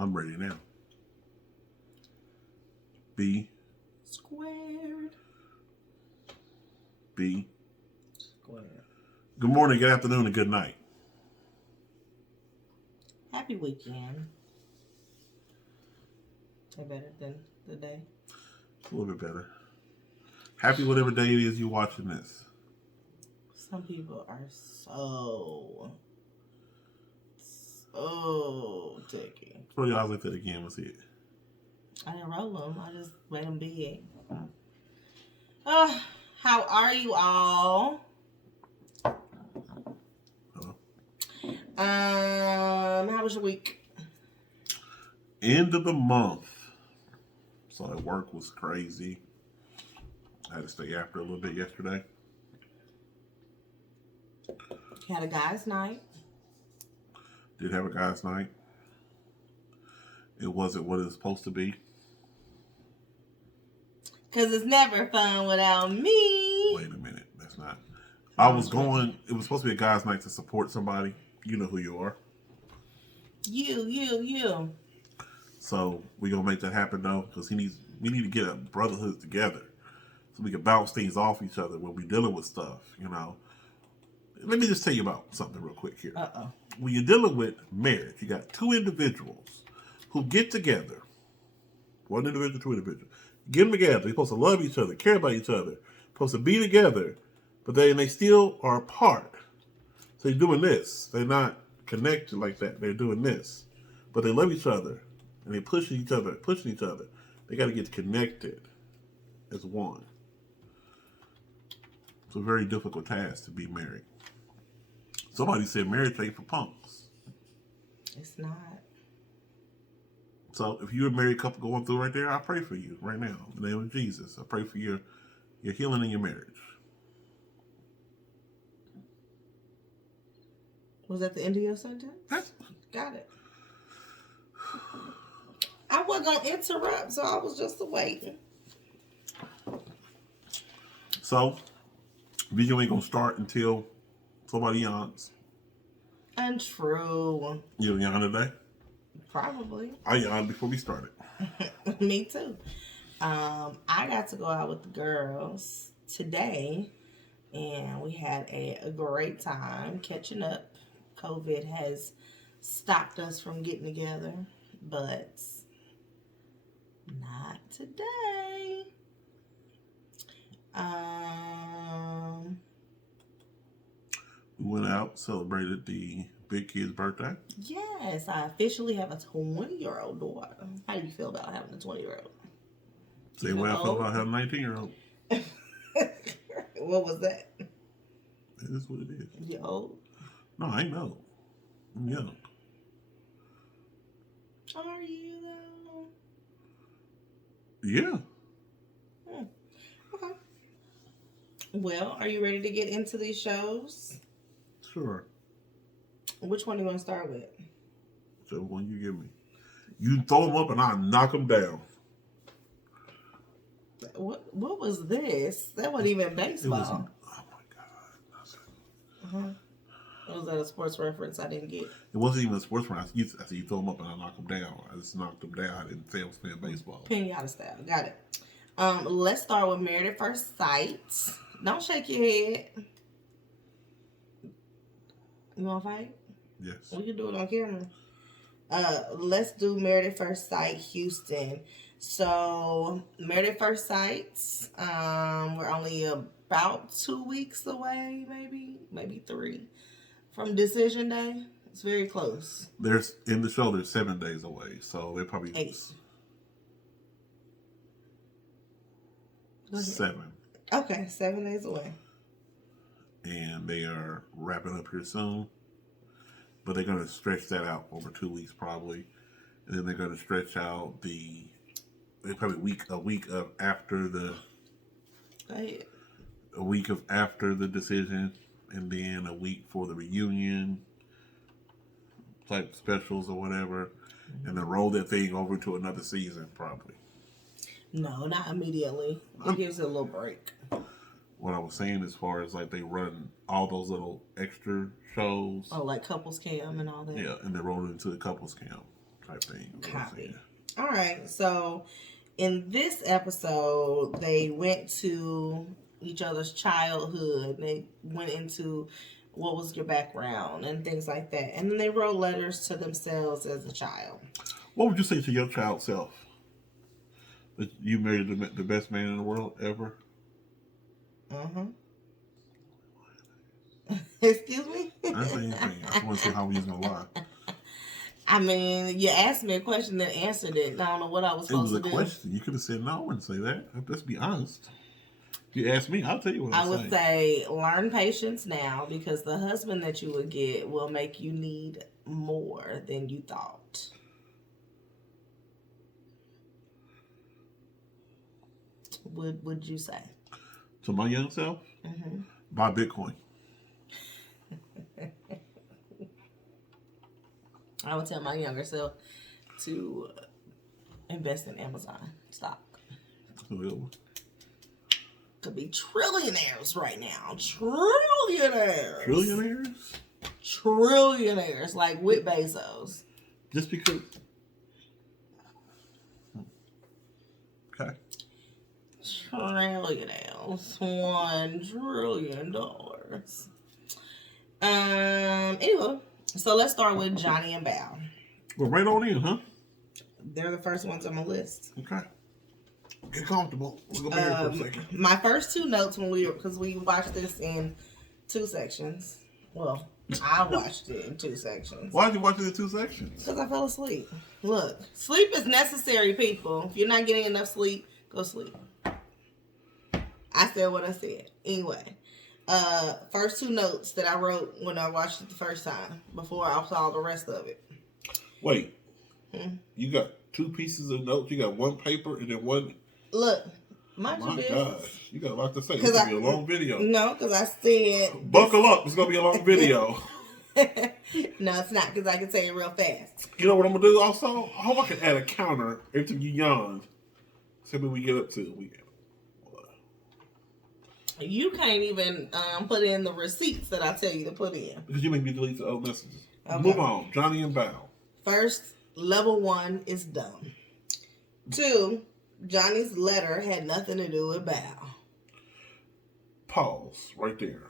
I'm ready now. B. Squared. B. Squared. Good morning, good afternoon, and good night. Happy weekend. Is that better than the day? A little bit better. Happy whatever day it is you're watching this. Some people are so ticky. Throw your eyes like that again. Let's see it. I didn't roll them. I just made them big. How are you all? Hello. How was your week? End of the month. So at work was crazy. I had to stay after a little bit yesterday. Had a guys' night. Did have a guys' night. It wasn't what it was supposed to be. Cause it's never fun without me. Wait a minute. That's not. I was going. It was supposed to be a guys' night to support somebody. You know who you are. You. So we gonna make that happen though, because we need to get a brotherhood together, so we can bounce things off each other when we dealing with stuff. You know. Let me just tell you about something real quick here. When you're dealing with marriage, you got two individuals who get together. One individual, two individuals. Get them together. They're supposed to love each other, care about each other, supposed to be together, but they still are apart. So they're doing this. They're not connected like that. They're doing this, but they love each other and they're pushing each other. They got to get connected as one. It's a very difficult task to be married. Somebody said marriage ain't for punks. It's not. So if you're a married couple going through right there, I pray for you right now. In the name of Jesus. I pray for your healing in your marriage. Was that the end of your sentence? Got it. I wasn't going to interrupt, so I was just waiting. So, video ain't going to start until somebody yawns. Untrue. You yawn today? Probably. I yawned before we started. Me too. I got to go out with the girls today, and we had a great time catching up. COVID has stopped us from getting together, but not today. We went out, celebrated the big kid's birthday. Yes, I officially have a 20-year-old daughter. How do you feel about having a 20-year-old? Same way I feel about having a 19-year-old. What was that? It is what it is. You old? No, I ain't old. I'm young. Are you though? Yeah. Okay. Well, are you ready to get into these shows? Sure. Which one do you want to start with? Whichever one you give me. You throw them up and I'll knock them down. What was this? That wasn't even baseball. Oh my God. Was that a sports reference I didn't get? It wasn't even a sports reference. I said you throw them up and I knock them down. I just knocked them down. I didn't say I was playing baseball. Pinata style. Got it. Let's start with Married at First Sight. Don't shake your head. You want to fight? Yes. We can do it on camera. Let's do Married at First Sight Houston. So, Married at First Sight, we're only about 2 weeks away, maybe 3 from decision day. It's very close. There's in the show. They're 7 days away, so they're probably 8. 7. Okay, 7 days away. And they are wrapping up here soon, but they're going to stretch that out over 2 weeks probably, and then they're going to stretch out probably a week of after the. Go ahead. A week of after the decision, and then a week for the reunion type specials or whatever, and then roll that thing over to another season probably. No, not immediately. It gives it a little break. What I was saying as far as like they run all those little extra shows. Oh, like couples cam and all that. Yeah, and they roll it into the couples camp type thing. Is what I'm Copy. saying. All right. So in this episode, they went to each other's childhood. They went into what was your background and things like that. And then they wrote letters to themselves as a child. What would you say to your child self? That you married the best man in the world ever? Uh-huh. Excuse me? I didn't say anything. I just want to see how he's going to lie. I mean, you asked me a question that answered it. And I don't know what I was It supposed was to a do. question. You could have said, no, I wouldn't say that. Let's be honest. If you ask me, I'll tell you what I would say learn patience now, because the husband that you would get will make you need more than you thought. Would you say? To my young self, Mm-hmm. buy Bitcoin. I would tell my younger self to invest in Amazon stock. Could be trillionaires right now. Trillionaires. Trillionaires? Trillionaires, like with Bezos. Just because. Okay. Trillionaires. $1 trillion. Anyway, so let's start with Johnny and Bao. Well, right on in, huh? They're the first ones on my list. Okay. Get comfortable. We'll go back for a second. My first two notes because we watched this in 2 sections. Well, I watched it in 2 sections. Why did you watch it in 2 sections? Because I fell asleep. Look, sleep is necessary, people. If you're not getting enough sleep, go sleep. I said what I said. Anyway, first 2 notes that I wrote when I watched it the first time before I saw the rest of it. Wait. You got 2 pieces of notes? You got 1 paper and then 1... Look, mind your My business. gosh. You got a lot to say. It's going to be a long video. No, because I said... Buckle up. It's going to be a long video. No, it's not, because I can say it real fast. You know what I'm going to do also? I hope I can add a counter every time you yawn. See what we get up to. You can't even put in the receipts that I tell you to put in. Because you make me delete the old messages. Okay. Move on. Johnny and Bao. First, level 1 is dumb. 2, Johnny's letter had nothing to do with Bao. Pause right there.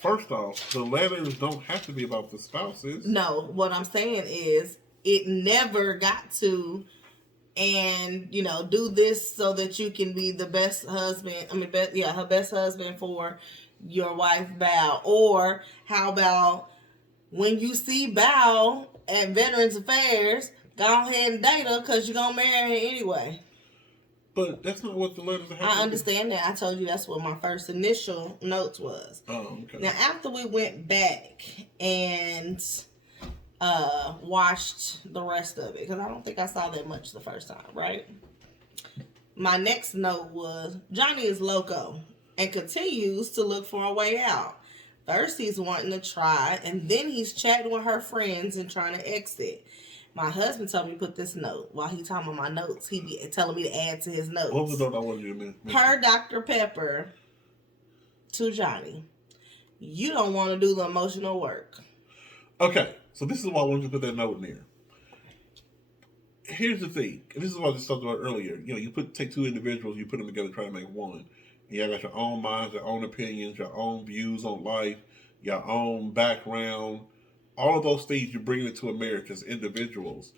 First off, the letters don't have to be about the spouses. No, what I'm saying is it never got to, and do this so that you can be the best husband. Her best husband for your wife Bao. Or how about when you see Bao at Veterans Affairs, go ahead and date her because you're gonna marry her anyway. But that's not what the letters are. I understand that. I told you that's what my first initial notes was. Oh, okay. Now, after we went back and watched the rest of it, because I don't think I saw that much the first time, right? My next note was, Johnny is loco and continues to look for a way out. First, he's wanting to try, and then he's chatting with her friends and trying to exit. My husband told me to put this note. While he talking about my notes, he be telling me to add to his notes. What was the note I wanted you to mention? Per Dr. Pepper to Johnny, you don't want to do the emotional work. Okay, so this is why I wanted to put that note in there. Here's the thing, and this is what I just talked about earlier. You take 2 individuals, you put them together, try to make one. And you got your own minds, your own opinions, your own views on life, your own background. All of those things you bring into a marriage as individuals.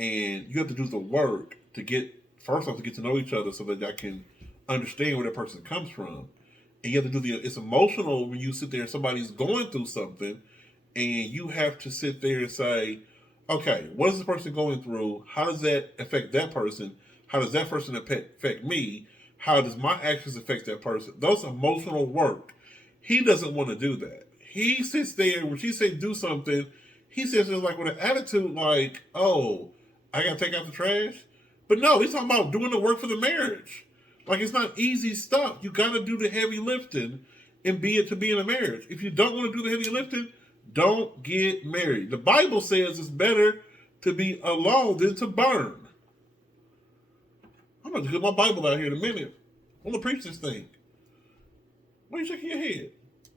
And you have to do the work to get to know each other so that y'all can understand where that person comes from. And you have to do it's emotional when you sit there and somebody's going through something and you have to sit there and say, okay, what is this person going through? How does that affect that person? How does that person affect me? How does my actions affect that person? Those emotional work. He doesn't want to do that. He sits there, when she says do something, he sits there like with an attitude like, oh, I got to take out the trash? But no, he's talking about doing the work for the marriage. Like, it's not easy stuff. You got to do the heavy lifting and be in a marriage. If you don't want to do the heavy lifting, don't get married. The Bible says it's better to be alone than to burn. I'm going to get my Bible out here in a minute. I'm going to preach this thing. Why are you shaking your head?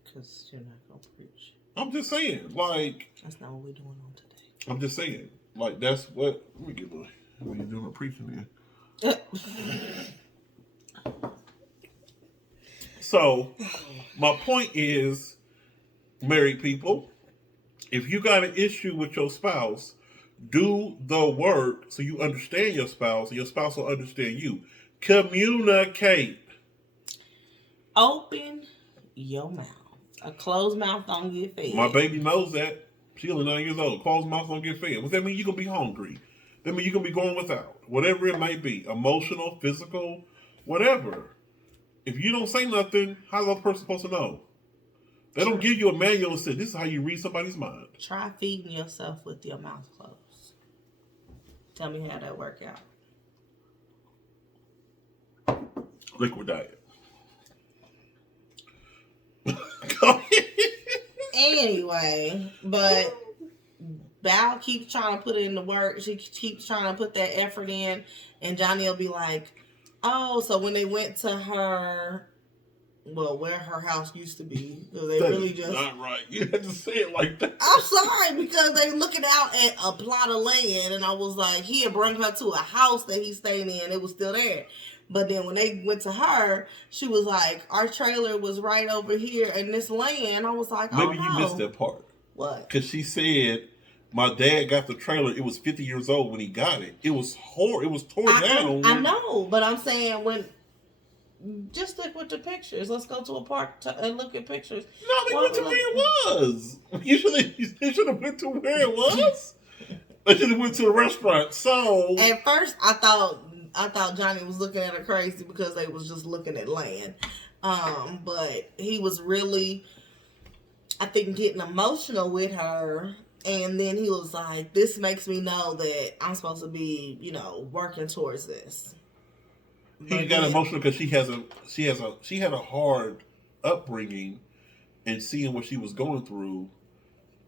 Because you're not going to preach. I'm just saying, like... That's not what we're doing on today. I'm just saying, Like that's what. Let me get what you doing a preaching in. So, my point is, married people, if you got an issue with your spouse, do the work so you understand your spouse and your spouse will understand you. Communicate. Open your mouth. A closed mouth don't get fed. My baby knows that. She only 9 years old. Closed mouth don't get fed. What that mean? You're going to be hungry. That means you're going to be going without. Whatever it might be. Emotional, physical, whatever. If you don't say nothing, how's the other person supposed to know? They don't give you a manual and say, this is how you read somebody's mind. Try feeding yourself with your mouth closed. Tell me how that work out. Liquid diet. Anyway, but Val keeps trying to put in the work. She keeps trying to put that effort in. And Johnny will be like, oh, so when they went to her, well, where her house used to be, because they That really is just... not right. You had to say it like that. I'm sorry, because they looking out at a plot of land, and I was like, he had brought her to a house that he stayed in. It was still there. But then when they went to her, she was like, our trailer was right over here in this land. I was like, Maybe oh, you no. missed that part. What? Because she said, my dad got the trailer. It was 50 years old when he got it. It was horrible. It was torn down. I know, but I'm saying just look with the pictures. Let's go to a park and look at pictures. No, they went to where it was. You should have went to where it was. They should have went to a restaurant. So at first, I thought Johnny was looking at her crazy because they was just looking at land. But he was really, I think, getting emotional with her. And then he was like, this makes me know that I'm supposed to be, working towards this. He got emotional because she had a hard upbringing, and seeing what she was going through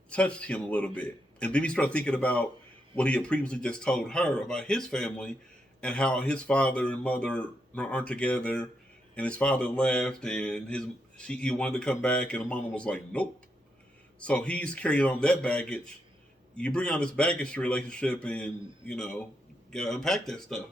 touched him a little bit. And then he started thinking about what he had previously just told her about his family and how his father and mother aren't together, and his father left, and he wanted to come back, and the mama was like, nope. So he's carrying on that baggage. You bring out this baggage to relationship, and gotta unpack that stuff.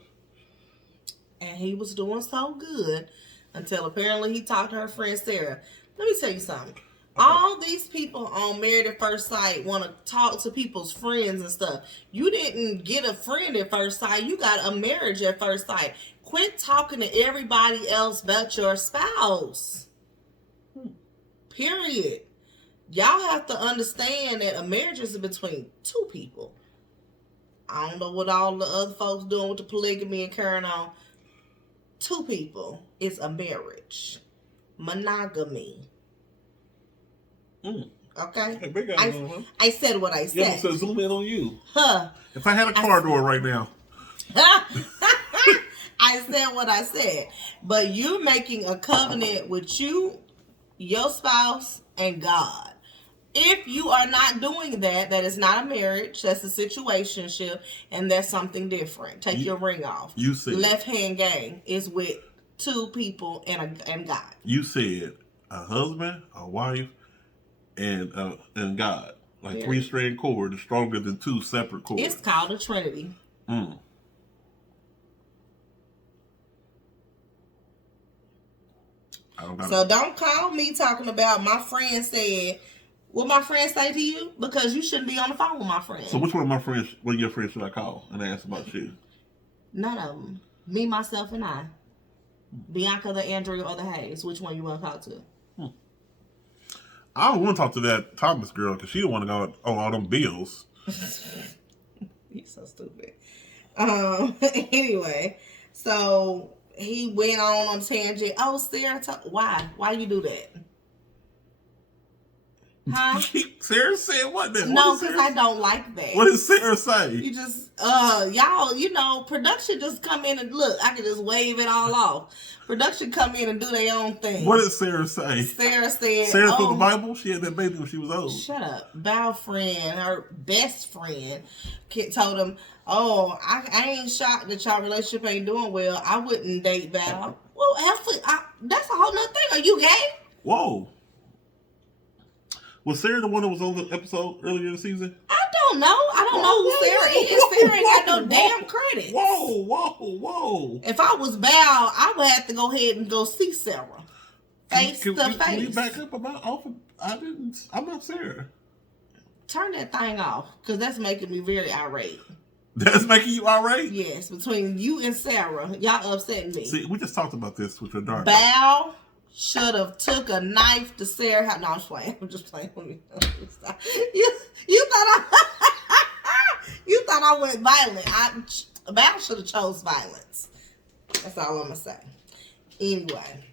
And he was doing so good until apparently he talked to her friend Sarah. Let me tell you something. All these people on Married at First Sight want to talk to people's friends and stuff. You didn't get a friend at first sight. You got a marriage at first sight. Quit talking to everybody else but your spouse. Period. Y'all have to understand that a marriage is between two people. I don't know what all the other folks doing with the polygamy and carrying on. Two people is a marriage. Monogamy. Okay? Hey, big guy on, huh? I said what I said. Yeah, so zoom in on you. Huh. If I had a car door right now. I said what I said. But you're making a covenant with you, your spouse, and God. If you are not doing that, that is not a marriage. That's a situationship, and that's something different. Take your ring off. You said left hand gang is with two people and God. You said a husband, a wife, and God. Like 3-strand cord is stronger than 2 separate cords. It's called a Trinity. I don't know. So don't call me talking about my friend said. What my friend say to you? Because you shouldn't be on the phone with my friend. So which one of your friends should I call and ask about you? None of them. Me, myself, and I. Bianca, the Andrew, or the Hayes. Which one you want to talk to? I don't want to talk to that Thomas girl because she don't want to go on all them bills. You're so stupid. Anyway, so he went on tangent. Oh, Sarah, why? Why you do that? Huh? Sarah said what then? No, because I don't like that. What did Sarah say? You just, y'all, production just come in and look. I can just wave it all off. Production come in and do their own thing. What did Sarah say? Sarah said, Sarah from the Bible? She had that baby when she was old. Shut up. Bow friend, her best friend, told him, oh, I ain't shocked that y'all relationship ain't doing well. I wouldn't date Val. Well, that's a whole nother thing. Are you gay? Whoa. Was Sarah the one that was on the episode earlier in the season? I don't know. I don't know who Sarah is. Sarah ain't got no damn credit. Whoa. If I was Val, I would have to go ahead and go see Sarah. Face to face. Can we back up about I'm not Sarah. Turn that thing off, because that's making me very irate. That's making you irate? Yes, between you and Sarah, y'all upsetting me. See, we just talked about this with your daughter. Val should have took a knife to Sarah. No, I'm just playing. I'm just playing with me. You thought I went violent. Val should have chose violence. That's all I'm gonna say. Anyway,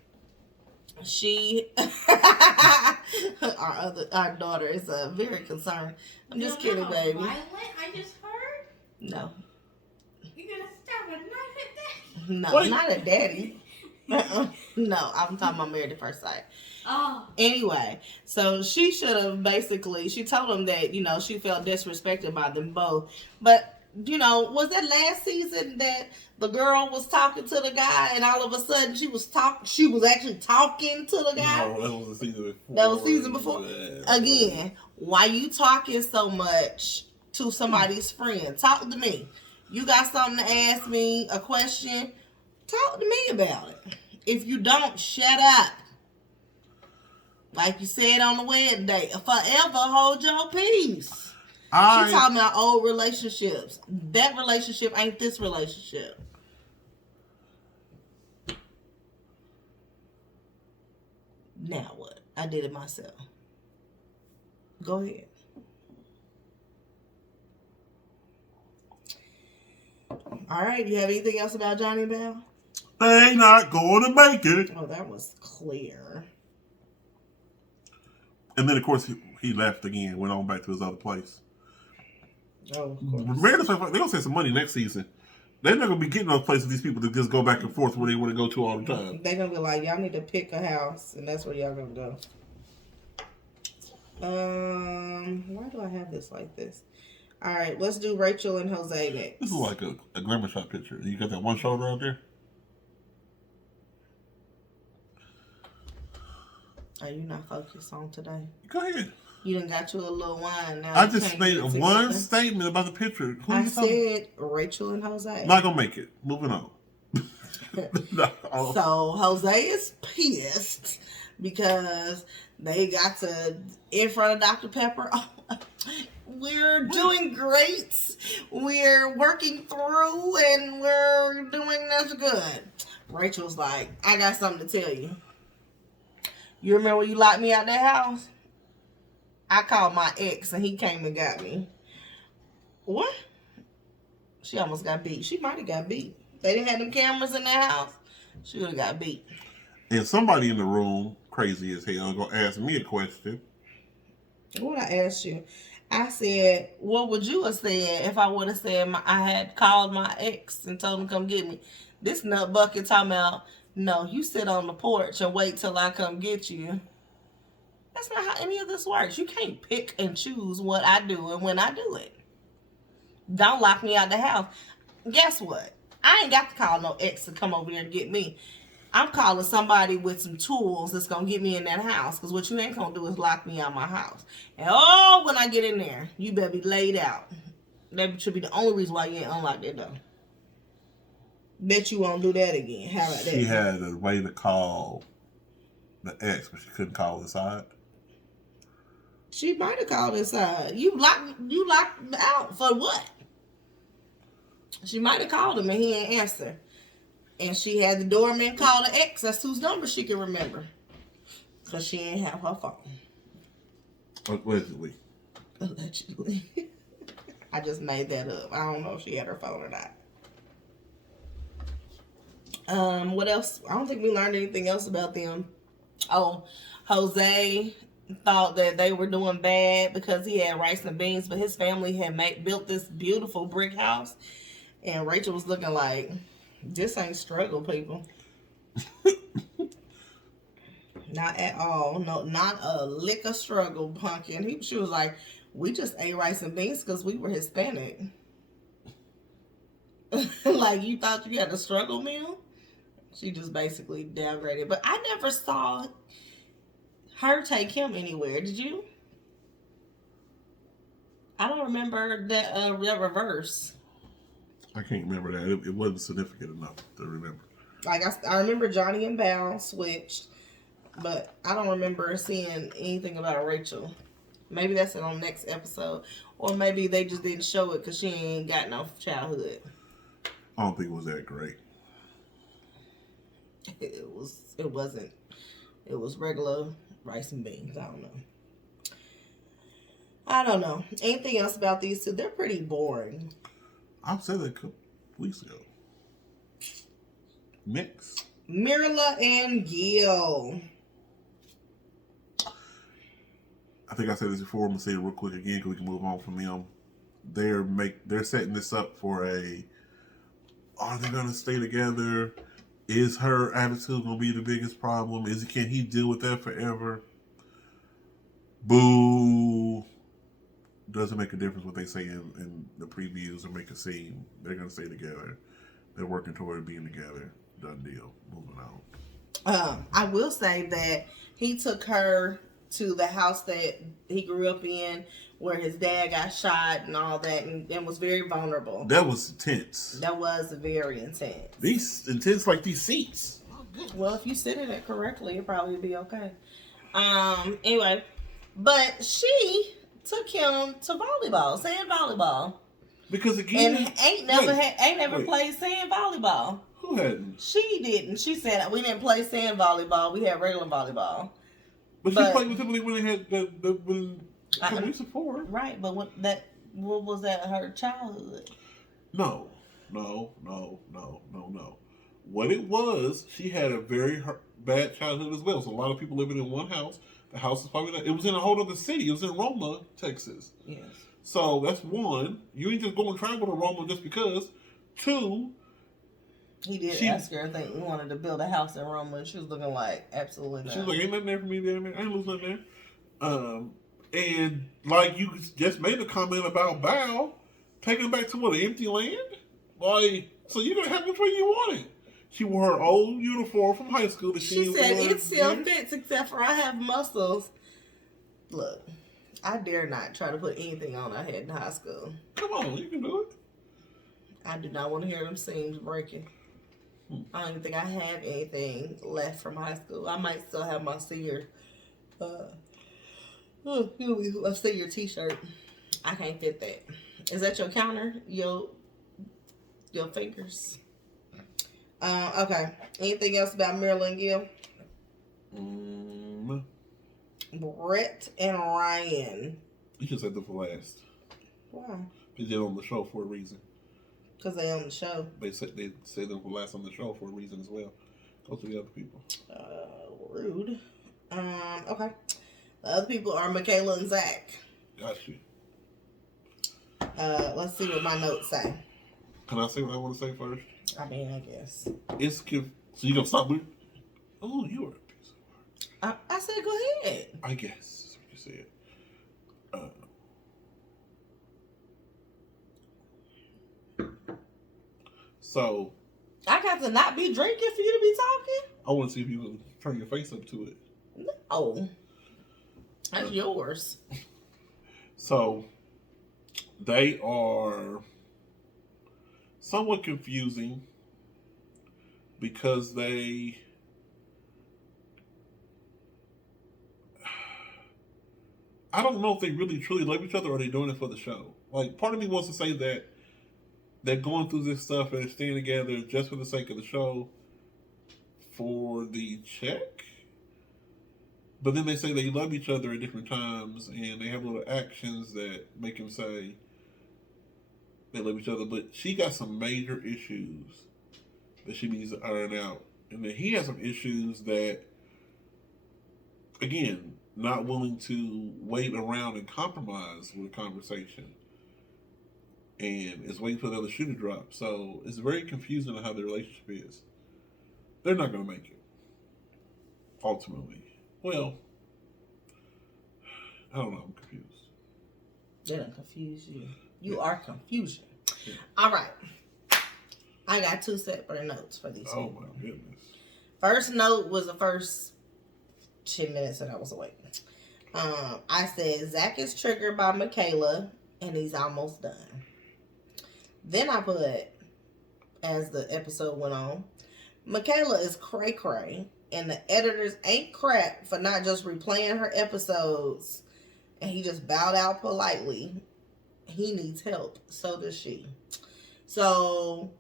our daughter is very concerned. I'm just kidding, baby. Violent? I just heard. No. You're gonna stab a knife at that? No, not at daddy. No, I'm talking about Married at First Sight. Oh. Anyway, so she should have she told him that, she felt disrespected by them both. But, was that last season that the girl was talking to the guy and all of a sudden she was actually talking to the guy? No, that was the season before. That was season before. Again, why you talking so much to somebody's friend? Talk to me. You got something to ask me, a question? Talk to me about it. If you don't, shut up. Like you said on the wedding day, forever hold your peace. She talking about old relationships. That relationship ain't this relationship. Now what? I did it myself. Go ahead. All right. You have anything else about Johnny Bell? They not going to make it. Oh, that was clear. And then, of course, he left again, went on back to his other place. Oh, of course. Meredith, they're going to save some money next season. They're not going to be getting those places, these people to just go back and forth where they want to go to all the time. They're going to be like, y'all need to pick a house, and that's where y'all going to go. Why do I have this like this? All right, let's do Rachel and Jose next. This is like a glamour shot picture. You got that one shoulder out there? Are you not focused on today? Go ahead. You done got you a little wine now. I just made one statement about the picture. I said Rachel and Jose. Not gonna make it. Moving on. No. So Jose is pissed because they got to in front of Dr. Pepper. Oh, we're doing great. We're working through and we're doing this good. Rachel's like, I got something to tell you. You remember when you locked me out that house? I called my ex and he came and got me. What? She almost got beat. She might have got beat. They didn't have them cameras in that house. She would have got beat. And somebody in the room, crazy as hell, gonna ask me a question. What I asked you? I said, what would you have said if I would have said I had called my ex and told him to come get me? This nut bucket talking about, no, you sit on the porch and wait till I come get you. That's not how any of this works. You can't pick and choose what I do and when I do it. Don't lock me out the house. Guess what? I ain't got to call no ex to come over here and get me. I'm calling somebody with some tools that's going to get me in that house. Because what you ain't going to do is lock me out my house. And when I get in there, you better be laid out. That should be the only reason why you ain't unlocked that door. Bet you won't do that again. How about that? She had a way to call the ex, but she couldn't call inside. She might have called inside. You locked out for what? She might have called him and he ain't answer. And she had the doorman call the ex. That's whose number she can remember. Because she ain't have her phone. Allegedly. Allegedly. I just made that up. I don't know if she had her phone or not. What else? I don't think we learned anything else about them. Oh, Jose thought that they were doing bad because he had rice and beans, but his family had built this beautiful brick house. And Rachel was looking like, this ain't struggle, people. Not at all. No, not a lick of struggle, pumpkin. She was like, we just ate rice and beans because we were Hispanic. Like, you thought you had a struggle meal? She just basically downgraded. But I never saw her take him anywhere. Did you? I don't remember that reverse. I can't remember that. It wasn't significant enough to remember. Like I remember Johnny and Val switched, but I don't remember seeing anything about Rachel. Maybe that's on next episode, or maybe they just didn't show it because she ain't got no childhood. I don't think it was that great. It wasn't. It was regular rice and beans. I don't know. Anything else about these two? They're pretty boring. I said that a couple weeks ago. Next. Mirla and Gil. I think I said this before. I'm gonna say it real quick again because we can move on from them. They're setting this up for are they gonna stay together? Is her attitude gonna be the biggest problem? Can he deal with that forever? Boo. Doesn't make a difference what they say in the previews or make a scene. They're gonna stay together. They're working toward being together. Done deal. Moving on. I will say that he took her to the house that he grew up in, where his dad got shot and all that, and was very vulnerable. That was intense. That was very intense. These intense like these seats. Well, if you sit in it correctly, it'll probably be okay. Anyway, but she took him to volleyball, sand volleyball, Because again, and ain't never played sand volleyball. Who hadn't? She didn't. She said we didn't play sand volleyball. We had regular volleyball. But she played with him when they had when a couple weeks before. Right, but what was that her childhood? No. What it was, she had a very bad childhood as well. So a lot of people living in one house. The house is probably it was in a whole other city. It was in Roma, Texas. Yes. So that's one. You ain't just go and travel to Roma just because. Two. He did ask her, I think, we wanted to build a house in Roma, and she was looking like, absolutely not. She was like, ain't nothing there for me down there. I ain't lose nothing there. And like you just made a comment about Val taking back to an empty land? Like, so you're going to have which way you want it. She wore her old uniform from high school. She said, it still fits, except for I have muscles. Look, I dare not try to put anything on I had in high school. Come on, you can do it. I do not want to hear them seams breaking. I don't even think I have anything left from high school. I might still have my senior t-shirt. I can't fit that. Is that your counter? Your fingers? Okay. Anything else about Mirla and Gil? No. Brett and Ryan. You should say them for last. Why? Because they're on the show for a reason. Because they on the show. They say them for last on the show for a reason as well. Go to the other people. Rude. Okay. The other people are Michaela and Zach. Got you. Let's see what my notes say. Can I say what I want to say first? I mean, I guess. So you gonna stop with? Oh, you are a piece of work. I said go ahead. I guess that's what you said. So I got to not be drinking for you to be talking? I want to see if you can turn your face up to it. No. That's yours. So they are somewhat confusing because I don't know if they really truly love each other or they're doing it for the show. Like, part of me wants to say that they're going through this stuff and they're staying together just for the sake of the show for the check. But then they say they love each other at different times and they have little actions that make them say they love each other. But she got some major issues that she needs to iron out. And then he has some issues that, again, not willing to wait around and compromise with a conversation. And is waiting for the other shoe to drop. So it's very confusing on how their relationship is. They're not going to make it. Ultimately. Well, I don't know. I'm confused. They don't confuse you. You are confusion. Yeah. All right. I got 2 separate notes for these Oh people. my goodness. First note was the first 10 minutes that I was awake. I said Zach is triggered by Michaela and he's almost done. Then I put, as the episode went on, Michaela is cray cray, and the editors ain't crap for not just replaying her episodes. And he just bowed out politely. He needs help. So does she. So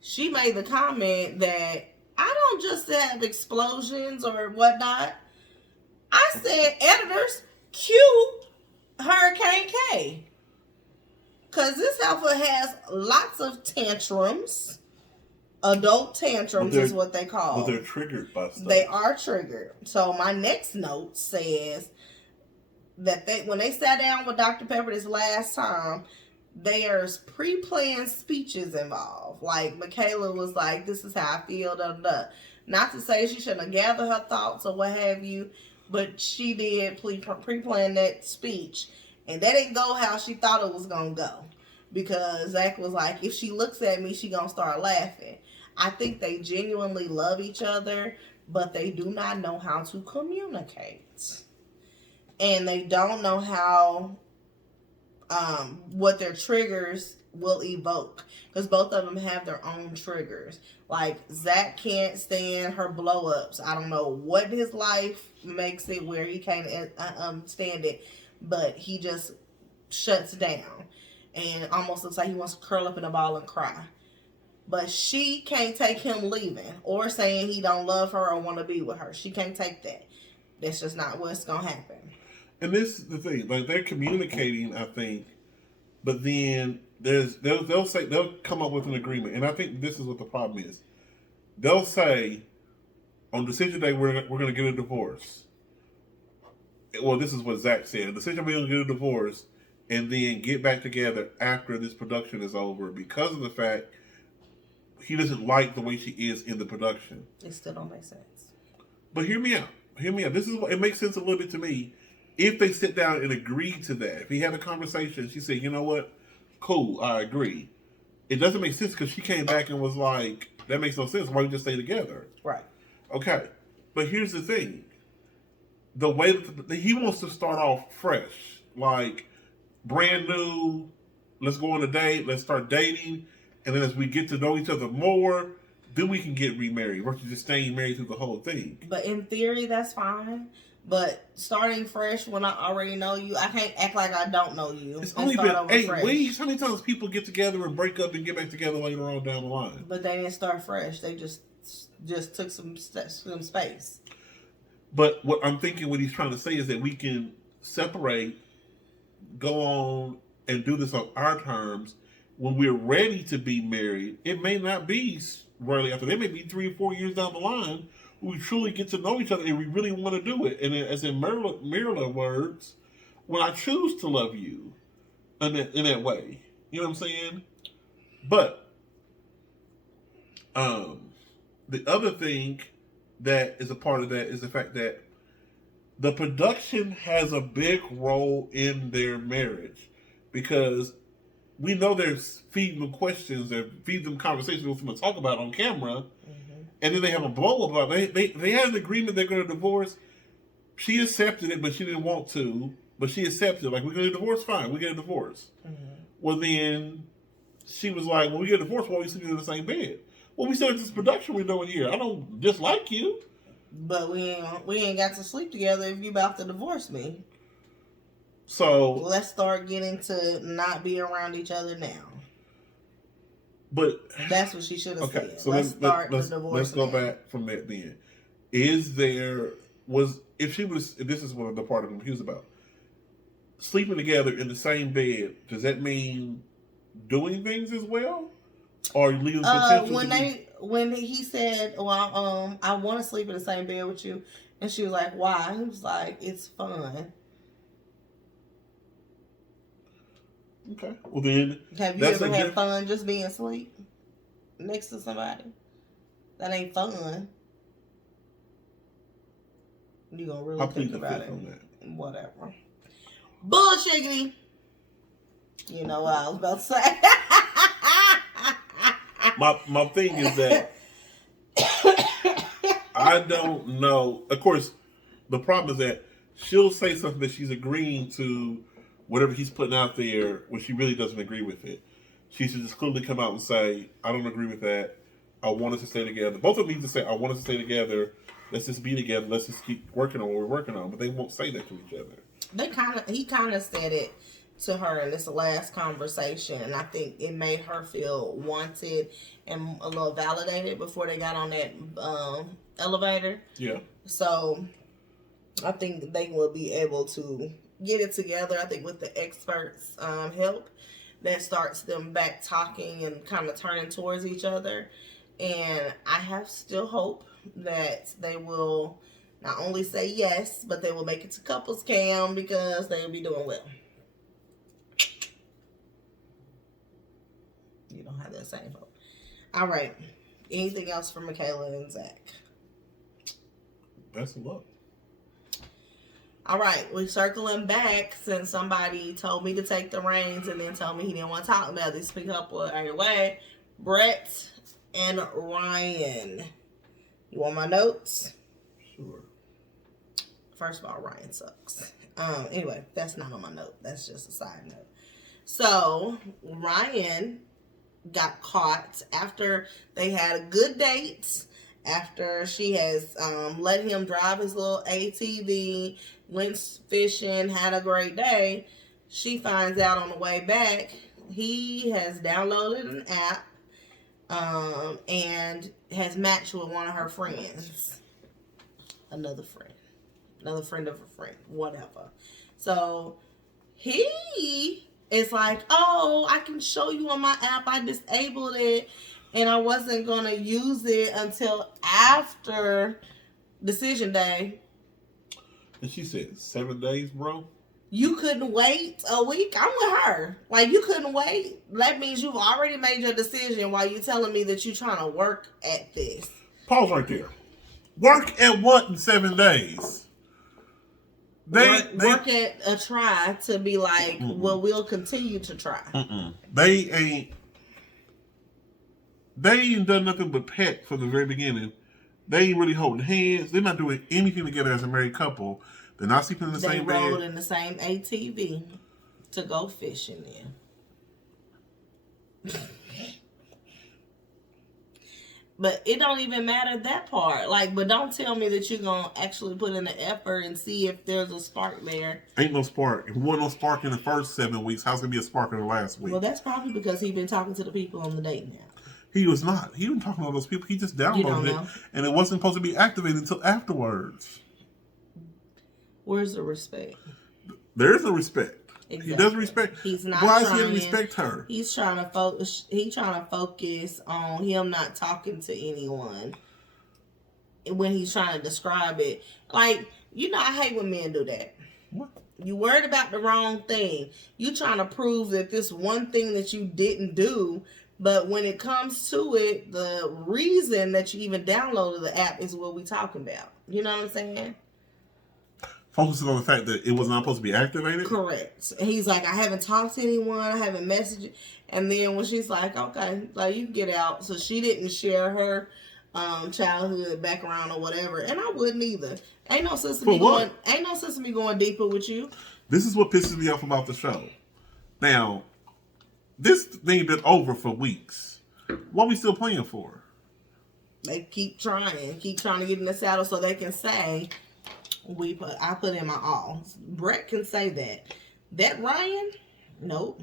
she made the comment that I don't just have explosions or whatnot. I said, editors, cue Hurricane K. Because this alpha has lots of tantrums. Adult tantrums is what they call. But they're triggered by stuff. They are triggered. So my next note says that when they sat down with Dr. Pepper this last time, there's pre-planned speeches involved. Like Michaela was like, this is how I feel, da, da, da. Not to say she shouldn't have gathered her thoughts or what have you, but she did pre-plan that speech. And that didn't go how she thought it was going to go. Because Zach was like, if she looks at me, she going to start laughing. I think they genuinely love each other, but they do not know how to communicate. And they don't know how, what their triggers will evoke. Because both of them have their own triggers. Like, Zach can't stand her blow-ups. I don't know what his life makes it where he can't stand it. But he just shuts down. And almost looks like he wants to curl up in a ball and cry. But she can't take him leaving. Or saying he don't love her or want to be with her. She can't take that. That's just not what's going to happen. And this is the thing. Like, they're communicating, I think. But then they'll come up with an agreement. And I think this is what the problem is. They'll say, on decision day, we're going to get a divorce. Well, this is what Zach said. Decision we're going to get a divorce. And then get back together after this production is over because of the fact he doesn't like the way she is in the production. It still don't make sense. But hear me out. Hear me out. This is what it makes sense a little bit to me. If they sit down and agree to that, if he had a conversation, she said, you know what? Cool, I agree. It doesn't make sense because she came back and was like, that makes no sense. Why don't we just stay together? Right. Okay. But here's the thing. The way that he wants to start off fresh. Like, brand new, let's go on a date, let's start dating, and then as we get to know each other more, then we can get remarried versus just staying married through the whole thing. But in theory, that's fine. But starting fresh when I already know you, I can't act like I don't know you. It's only been 8 weeks. How many times people get together and break up and get back together later on down the line? But they didn't start fresh. They just took some space. But what I'm thinking, what he's trying to say is that we can separate, go on and do this on our terms. When we're ready to be married, it may not be rarely after. They may be 3 or 4 years down the line. We truly get to know each other and we really want to do it. And as in Mirla words, when I choose to love you in that way, you know what I'm saying? But the other thing that is a part of that is the fact that the production has a big role in their marriage because we know they're feeding them questions, they're feeding them conversations with them to talk about on camera, and then they have a blow up about it. They had an agreement they're going to divorce. She accepted it, but she didn't want to. But she accepted it. Like, we're going to divorce? Fine, we get a divorce. Well, then she was like, well, we get a divorce, why are we sleeping in the same bed? Well, we started this production we're doing here. I don't dislike you. But we ain't got to sleep together if you about to divorce me. So let's start getting to not be around each other now. But that's what she should have said. So let's start the divorce. Let's go back from that then. If this is what the part I'm confused about. Sleeping together in the same bed, does that mean doing things as well? Or leaving potential when he said, well, I want to sleep in the same bed with you, and she was like, why? He was like, it's fun. Okay. Well then, have you ever had fun just being asleep next to somebody? That ain't fun. You gonna really think about it? Whatever. Bullshiggity. You know what I was about to say. My thing is that I don't know. Of course, the problem is that she'll say something that she's agreeing to whatever he's putting out there when she really doesn't agree with it. She should just clearly come out and say, I don't agree with that. I want us to stay together. Both of them need to say, I want us to stay together. Let's just be together. Let's just keep working on what we're working on. But they won't say that to each other. He kind of said it to her in this last conversation, and I think it made her feel wanted and a little validated before they got on that elevator. Yeah. So I think they will be able to get it together. I think with the experts' help, that starts them back talking and kind of turning towards each other. And I have still hope that they will not only say yes, but they will make it to couples cam because they will be doing well. You don't have that same hope. All right. Anything else for Michaela and Zach? Best of luck. All right, we're circling back since somebody told me to take the reins and then told me he didn't want to talk about this. Speak up either way. Brett and Ryan. You want my notes? Sure. First of all, Ryan sucks. Anyway, that's not on my note. That's just a side note. So, Ryan got caught after they had a good date. After she has let him drive his little ATV, went fishing, had a great day, she finds out on the way back he has downloaded an app and has matched with one of her friends. Another friend of a friend, whatever. So he is like, oh, I can show you on my app, I disabled it. And I wasn't going to use it until after decision day. And she said, 7 days, bro? You couldn't wait a week? I'm with her. Like, you couldn't wait? That means you've already made your decision while you're telling me that you're trying to work at this. Pause right there. Work at what in 7 days? Work at a try to be like, well, we'll continue to try. They ain't done nothing but pet from the very beginning. They ain't really holding hands. They're not doing anything together as a married couple. They're not sleeping in the same bed. They rode in the same ATV to go fishing in. But it don't even matter that part. Like, but don't tell me that you're going to actually put in the effort and see if there's a spark there. Ain't no spark. If there wasn't no spark in the first 7 weeks, how's going to be a spark in the last week? Well, that's probably because he's been talking to the people on the date now. He was not. He wasn't talking to those people. He just downloaded it. And it wasn't supposed to be activated until afterwards. Where's the respect? There is a respect. Exactly. He does respect. He's not. Why is he going to respect her? He's trying to focus. He's trying to focus on him not talking to anyone when he's trying to describe it. Like, you know, I hate when men do that. What? You worried about the wrong thing. You trying to prove that this one thing that you didn't do. But when it comes to it, the reason that you even downloaded the app is what we talking about. You know what I'm saying? Focusing on the fact that it was not supposed to be activated? Correct. And he's like, I haven't talked to anyone. I haven't messaged. And then when she's like, okay, like, you get out. So she didn't share her childhood background or whatever. And I wouldn't either. Ain't no sense in me going deeper with you. This is what pisses me off about the show. Now, this thing been over for weeks. What are we still playing for? They keep trying to get in the saddle so they can say, I put in my all. Brett can say that. That Ryan? Nope.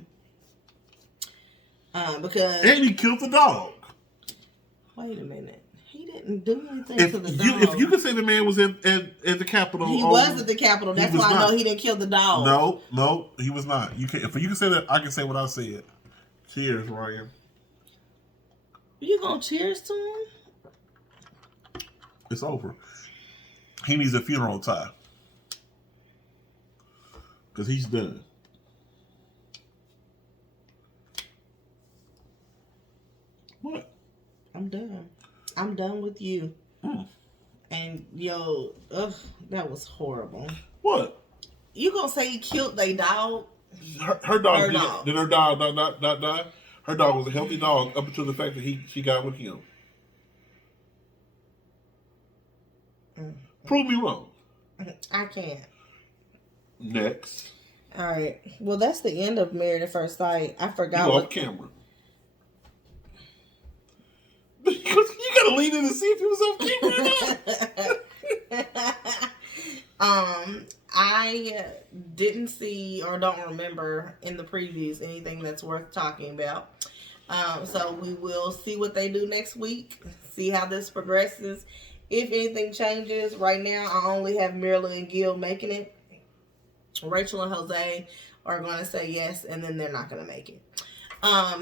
Because and he killed the dog. Wait a minute. He didn't do anything to the dog. If you could say the man was at the Capitol. He was at the Capitol. That's why I know he didn't kill the dog. No, he was not. If you can say that, I can say what I said. Cheers, Ryan. You gonna cheers to him? It's over. He needs a funeral tie. Because he's done. What? I'm done. I'm done with you. And that was horrible. What? You gonna say he killed their dog? Her dog did her dog not die? Her dog was a healthy dog up until the fact that she got with him. Prove me wrong. I can't. Next. All right. Well, that's the end of Married at First Sight. I You forgot off what. camera. You gotta lean in and see if he was off camera or not. I didn't see or don't remember in the previews anything that's worth talking about. So we will see what they do next week. See how this progresses. If anything changes, right now I only have Marilyn and Gil making it. Rachel and Jose are going to say yes, and then they're not going to make it.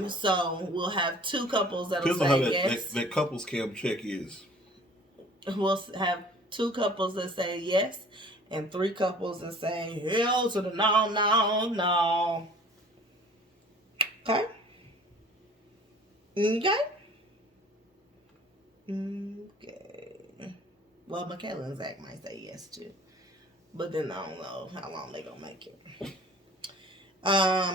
So we'll have two couples that'll Depends on how say yes. that couples cam check is. We'll have two couples that say yes, and three couples that say hell to the no, no, no. Okay? Okay? Okay. Well, Michaela and Zach might say yes too. But then I don't know how long they gonna make it.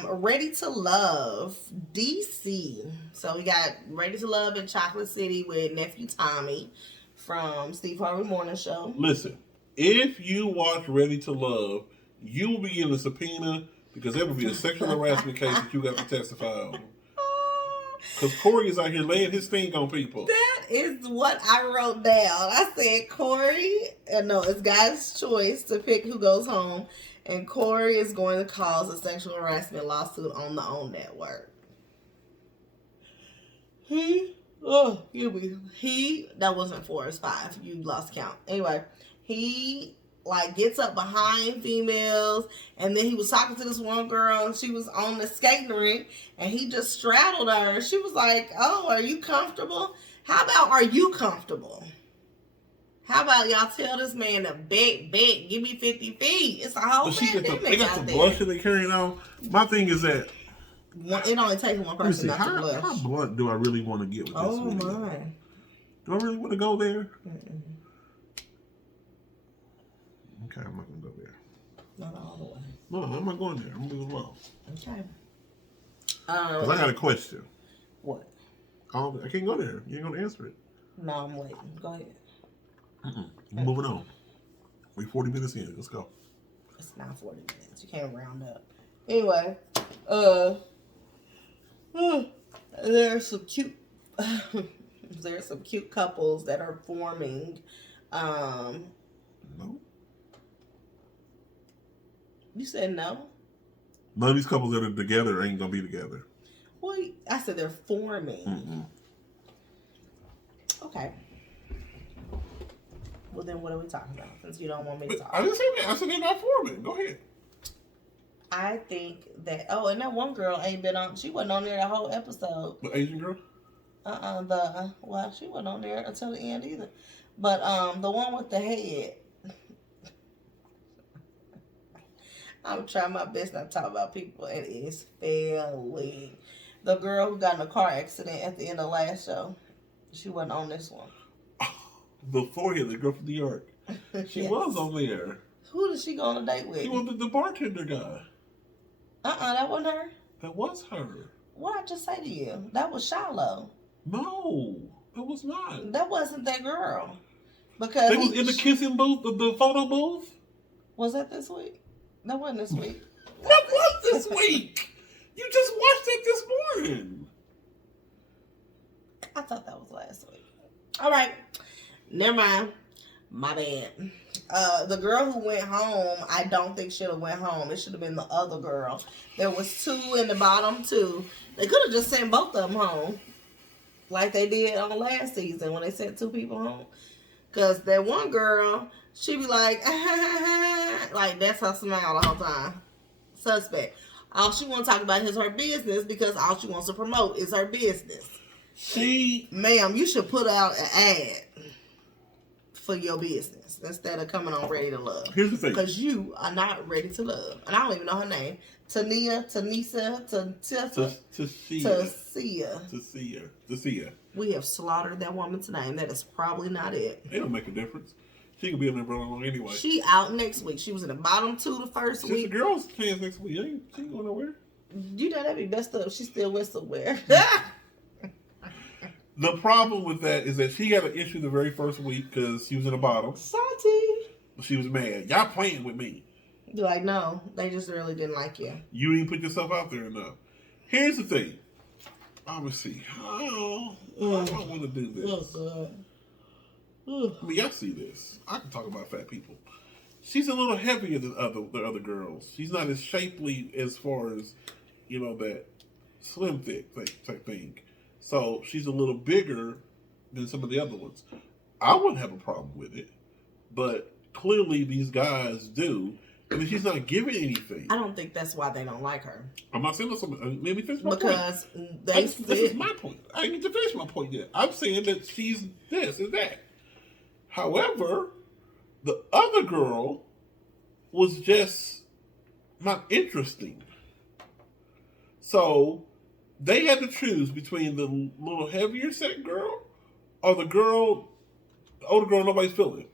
Ready to Love, DC. So we got Ready to Love in Chocolate City with Nephew Tommy from Steve Harvey Morning Show. Listen, if you watch Ready to Love, you will be getting a subpoena because there will be a sexual harassment case that you got to testify on. Because Corey is out here laying his thing on people. That is what I wrote down. I said Corey, no, it's God's choice to pick who goes home. And Corey is going to cause a sexual harassment lawsuit on the OWN network. That wasn't 4, it's 5. You lost count. Anyway, he gets up behind females, and then he was talking to this one girl, and she was on the skating rink, and he just straddled her. She was like, "Oh, are you comfortable? How about are you comfortable? How about y'all tell this man to bet, give me 50 feet? It's a whole But they pandemic got out some there." blush that they carrying on. My thing is that It only takes one let me person see, not to how blush. blunt do I really want to get with this Oh video? my! Do I really want to go there? Mm-mm. Okay, I'm not gonna go there. Not all the way. No, I'm not going there. I'm moving along. Okay. Because I got a question. What? I can't go there. You ain't gonna answer it. No, I'm waiting. Go ahead. We're moving on. We're 40 minutes in. Let's go. It's not 40 minutes. You can't round up. Anyway, there's some cute couples that are forming. No. You said no? None of these couples that are together ain't gonna be together. Well, I said they're forming. Mm-mm. Okay. Well, then what are we talking about? Since you don't want me to talk. I didn't say that. I said they're not forming. Go ahead. I think that, and that one girl ain't been on, she wasn't on there the whole episode. The Asian girl? She wasn't on there until the end either. But, the one with the head. I'm trying my best not to talk about people, and it's failing. The girl who got in a car accident at the end of last show, she wasn't on this one. The forehead, the girl from New York. She Yes. was on there. Who did she go on a date with? She was the bartender guy. That wasn't her. That was her. What did I just say to you? That was Shiloh. No, that was not. That wasn't that girl. Because They was in the kissing booth, the photo booth. Was that this week? That wasn't this week. What was this week? You just watched it this morning. I thought that was last week. All right. Never mind. My bad. The girl who went home, I don't think should have went home. It should have been the other girl. There was 2 in the bottom 2. They could have just sent both of them home. Like they did on last season when they sent 2 people home. Because that one girl, she be like, like that's her smile the whole time. Suspect. All she want to talk about is her business because all she wants to promote is her business. Ma'am, you should put out an ad for your business instead of coming on Ready to Love. Here's the thing. Because you are not ready to love. And I don't even know her name. Tasia. We have slaughtered that woman's name. That is probably not it. It don't make a difference. She can be in there for long anyway. She out next week. She was in the bottom 2 the first Since week. the girls chance next week. She ain't going nowhere. You know that'd be messed up. She still went somewhere. The problem with that is that she got an issue the very first week because she was in the bottom. Salty. She was mad. Y'all playing with me. You're like, no, they just really didn't like you. You didn't put yourself out there enough. Here's the thing. Obviously, I don't want to do this. Oh, God. I mean, y'all see this. I can talk about fat people. She's a little heavier than the other girls. She's not as shapely as far as, that slim thick type thing. So she's a little bigger than some of the other ones. I wouldn't have a problem with it, but clearly these guys do. And she's not giving anything. I don't think that's why they don't like her. I'm not saying that's something. Let me finish my point. Because This is my point. I need to finish my point yet. I'm saying that she's this and that. However, the other girl was just not interesting. So they had to choose between the little heavier set girl or the older girl nobody's feeling.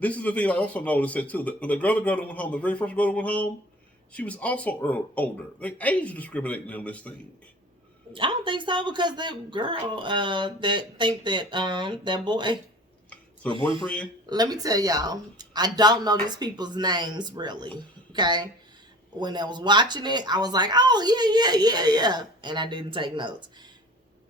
This is the thing I also noticed that too. The girl that went home, the very first girl that went home, she was also older. Like age discriminating on this thing. I don't think so because that girl that think that that boy. So her boyfriend? Let me tell y'all, I don't know these people's names really. Okay, when I was watching it, I was like, oh yeah, and I didn't take notes.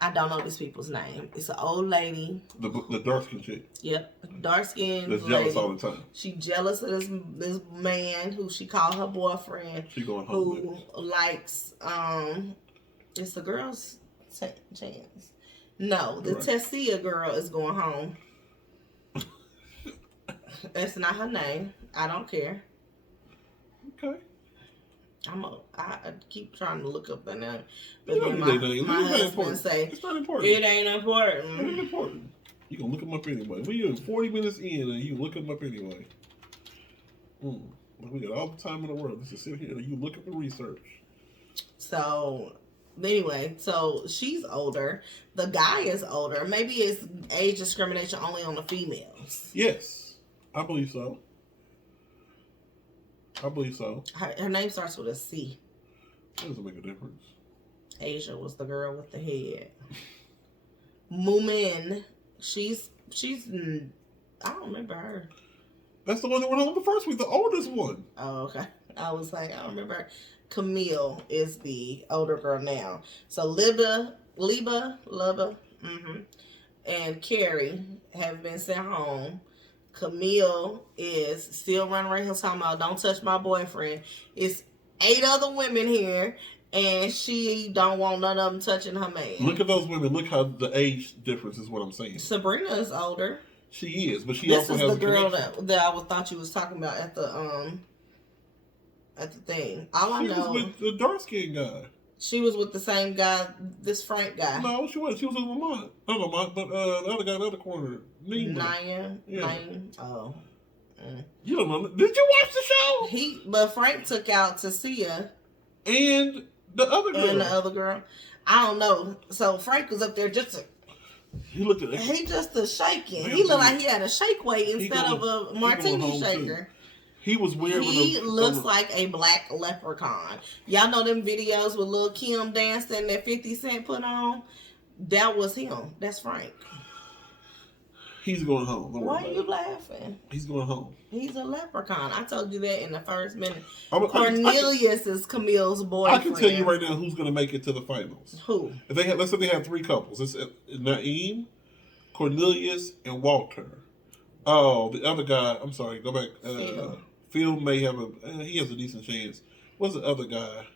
I don't know these people's name. It's an old lady. The dark skin chick. Yep, dark skin. That's jealous all the time. She jealous of this man who she called her boyfriend. She going home. Who likes it's the girl's chance. No, the Tessia girl is going home. That's not her name. I don't care. Okay. I keep trying to look up the name, but You then don't need my that name. husband say it's not important. it ain't important. It ain't important. You can look them up anyway. We're 40 minutes in and you look them up anyway. We got all the time in the world just to sit here and you look at the research. So anyway, so she's older. The guy is older. Maybe it's age discrimination only on the females. Yes, I believe so. Her name starts with a C. That doesn't make a difference. Asia was the girl with the head. Moomin, she's I don't remember her. That's the one that went home the first week, the oldest one. Oh, okay. I was like, I don't remember her. Camille is the older girl now. So Liba, and Carrie have been sent home. Camille is still running around here talking about don't touch my boyfriend. It's 8 other women here, and she don't want none of them touching her man. Look at those women. Look how the age difference is what I'm saying. Sabrina is older. She is, but she This also is has the a girl connection. that I thought you was talking about at the thing. All I She know, was with the dark skinned guy. she was with the same guy, this Frank guy. No, she was. She was with Lamont. Not Lamont, but the other guy in the other corner. Naya. Yeah. Oh. You don't know. Did you watch the show? But Frank took out Tessia And the other girl. and the other girl. I don't know. So Frank was up there He looked at he just a shaking. Man, He looked like he had a shake weight instead going- of a he martini going home, shaker. He was weird. He looks like a black leprechaun. Y'all know them videos with Lil' Kim dancing that 50 Cent put on? That was him. That's Frank. He's going home. Don't worry Why are about you it. laughing? He's going home. He's a leprechaun. I told you that in the first minute. I Cornelius is Camille's boyfriend. can tell you right now who's going to make it to the finals. Who? If they let's say they have 3 couples. It's Naeem, Cornelius, and Walter. Oh, the other guy. I'm sorry. Go back. Phil may have he has a decent chance. What's the other guy?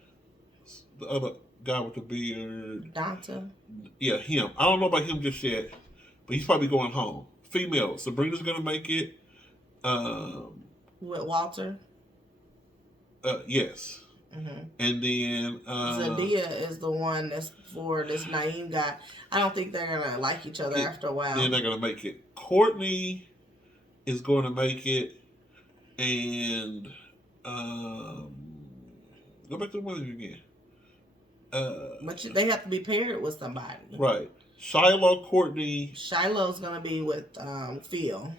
The other guy with the beard. Dante. Yeah, him. I don't know about him just yet, but he's probably going home. Female. Sabrina's going to make it. With Walter. Yes. Mm-hmm. And then Zadia is the one that's for this Naeem guy. I don't think they're gonna like each other after a while. They're not going to make it. Courtney is going to make it. And go back to the women again. But they have to be paired with somebody. Right. Shiloh, Courtney. Shiloh's gonna be with Phil.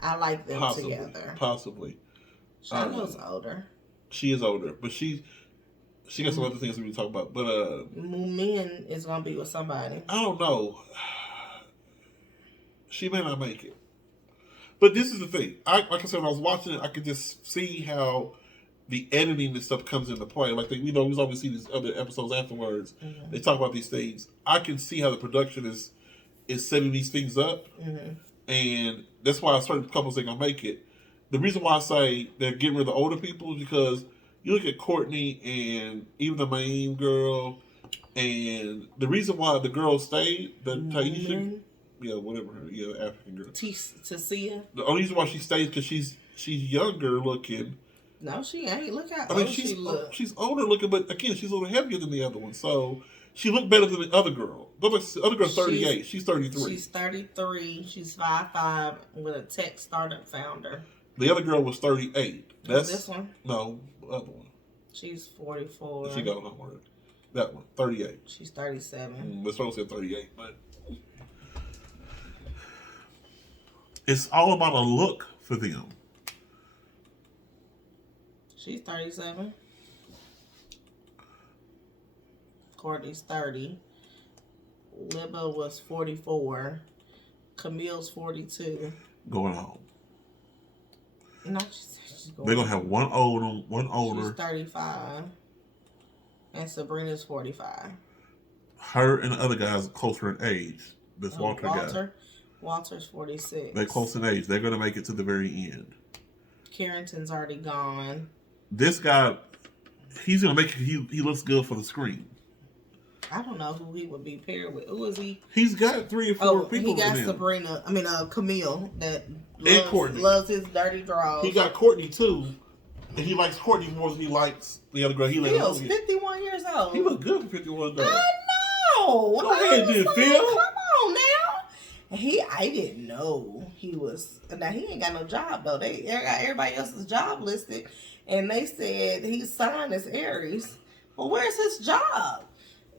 I like them together. Possibly. Shiloh's older. She is older, but she got some other things we can talk about. But Moomin is gonna be with somebody. I don't know. She may not make it. But this is the thing. Like I said, when I was watching it, I could just see how the editing and stuff comes into play. Like we always see these other episodes afterwards. Mm-hmm. They talk about these things. I can see how the production is setting these things up, and that's why certain couples ain't gonna make it. The reason why I say they're getting rid of the older people is because you look at Courtney and even the main girl, and the reason why the girl stayed, the Taisha, yeah, whatever her, yeah, African girl, Tasia. the only reason why she stays because she's younger looking. No, she ain't. Look how I mean, old she look. she's older looking, but again, she's a little heavier than the other one, so she looked better than the other girl. The other girl's 38. She's 33. She's 33. She's 5'5" with a tech startup founder. The other girl was 38. That's this one? No, the other one. She's 44. She got on word. That one, 38. She's 37. We're supposed to say 38, but it's all about a look for them. She's 37. Courtney's 30. Libba was 44. Camille's 42. Going home. No, she's going. They're gonna have one older. She's 35. And Sabrina's 45. Her and the other guys are closer in age. This Walter guy. Walter's 46. They're close in age. They're gonna make it to the very end. Carrington's already gone. This guy, he's gonna make it. He looks good for the screen. I don't know who he would be paired with. Who is he? He's got 3 or 4 people. He got in him. Sabrina. I mean, Camille that Courtney. loves his dirty draws. He got Courtney too, and he likes Courtney more than he likes the other girl. Phil's 51 years old. He look good for 51 though. I know. Go ahead, then, Phil. Come on now. I didn't know he was. Now he ain't got no job though. They got everybody else's job listed, and they said he's signed as Aries. Well, where's his job?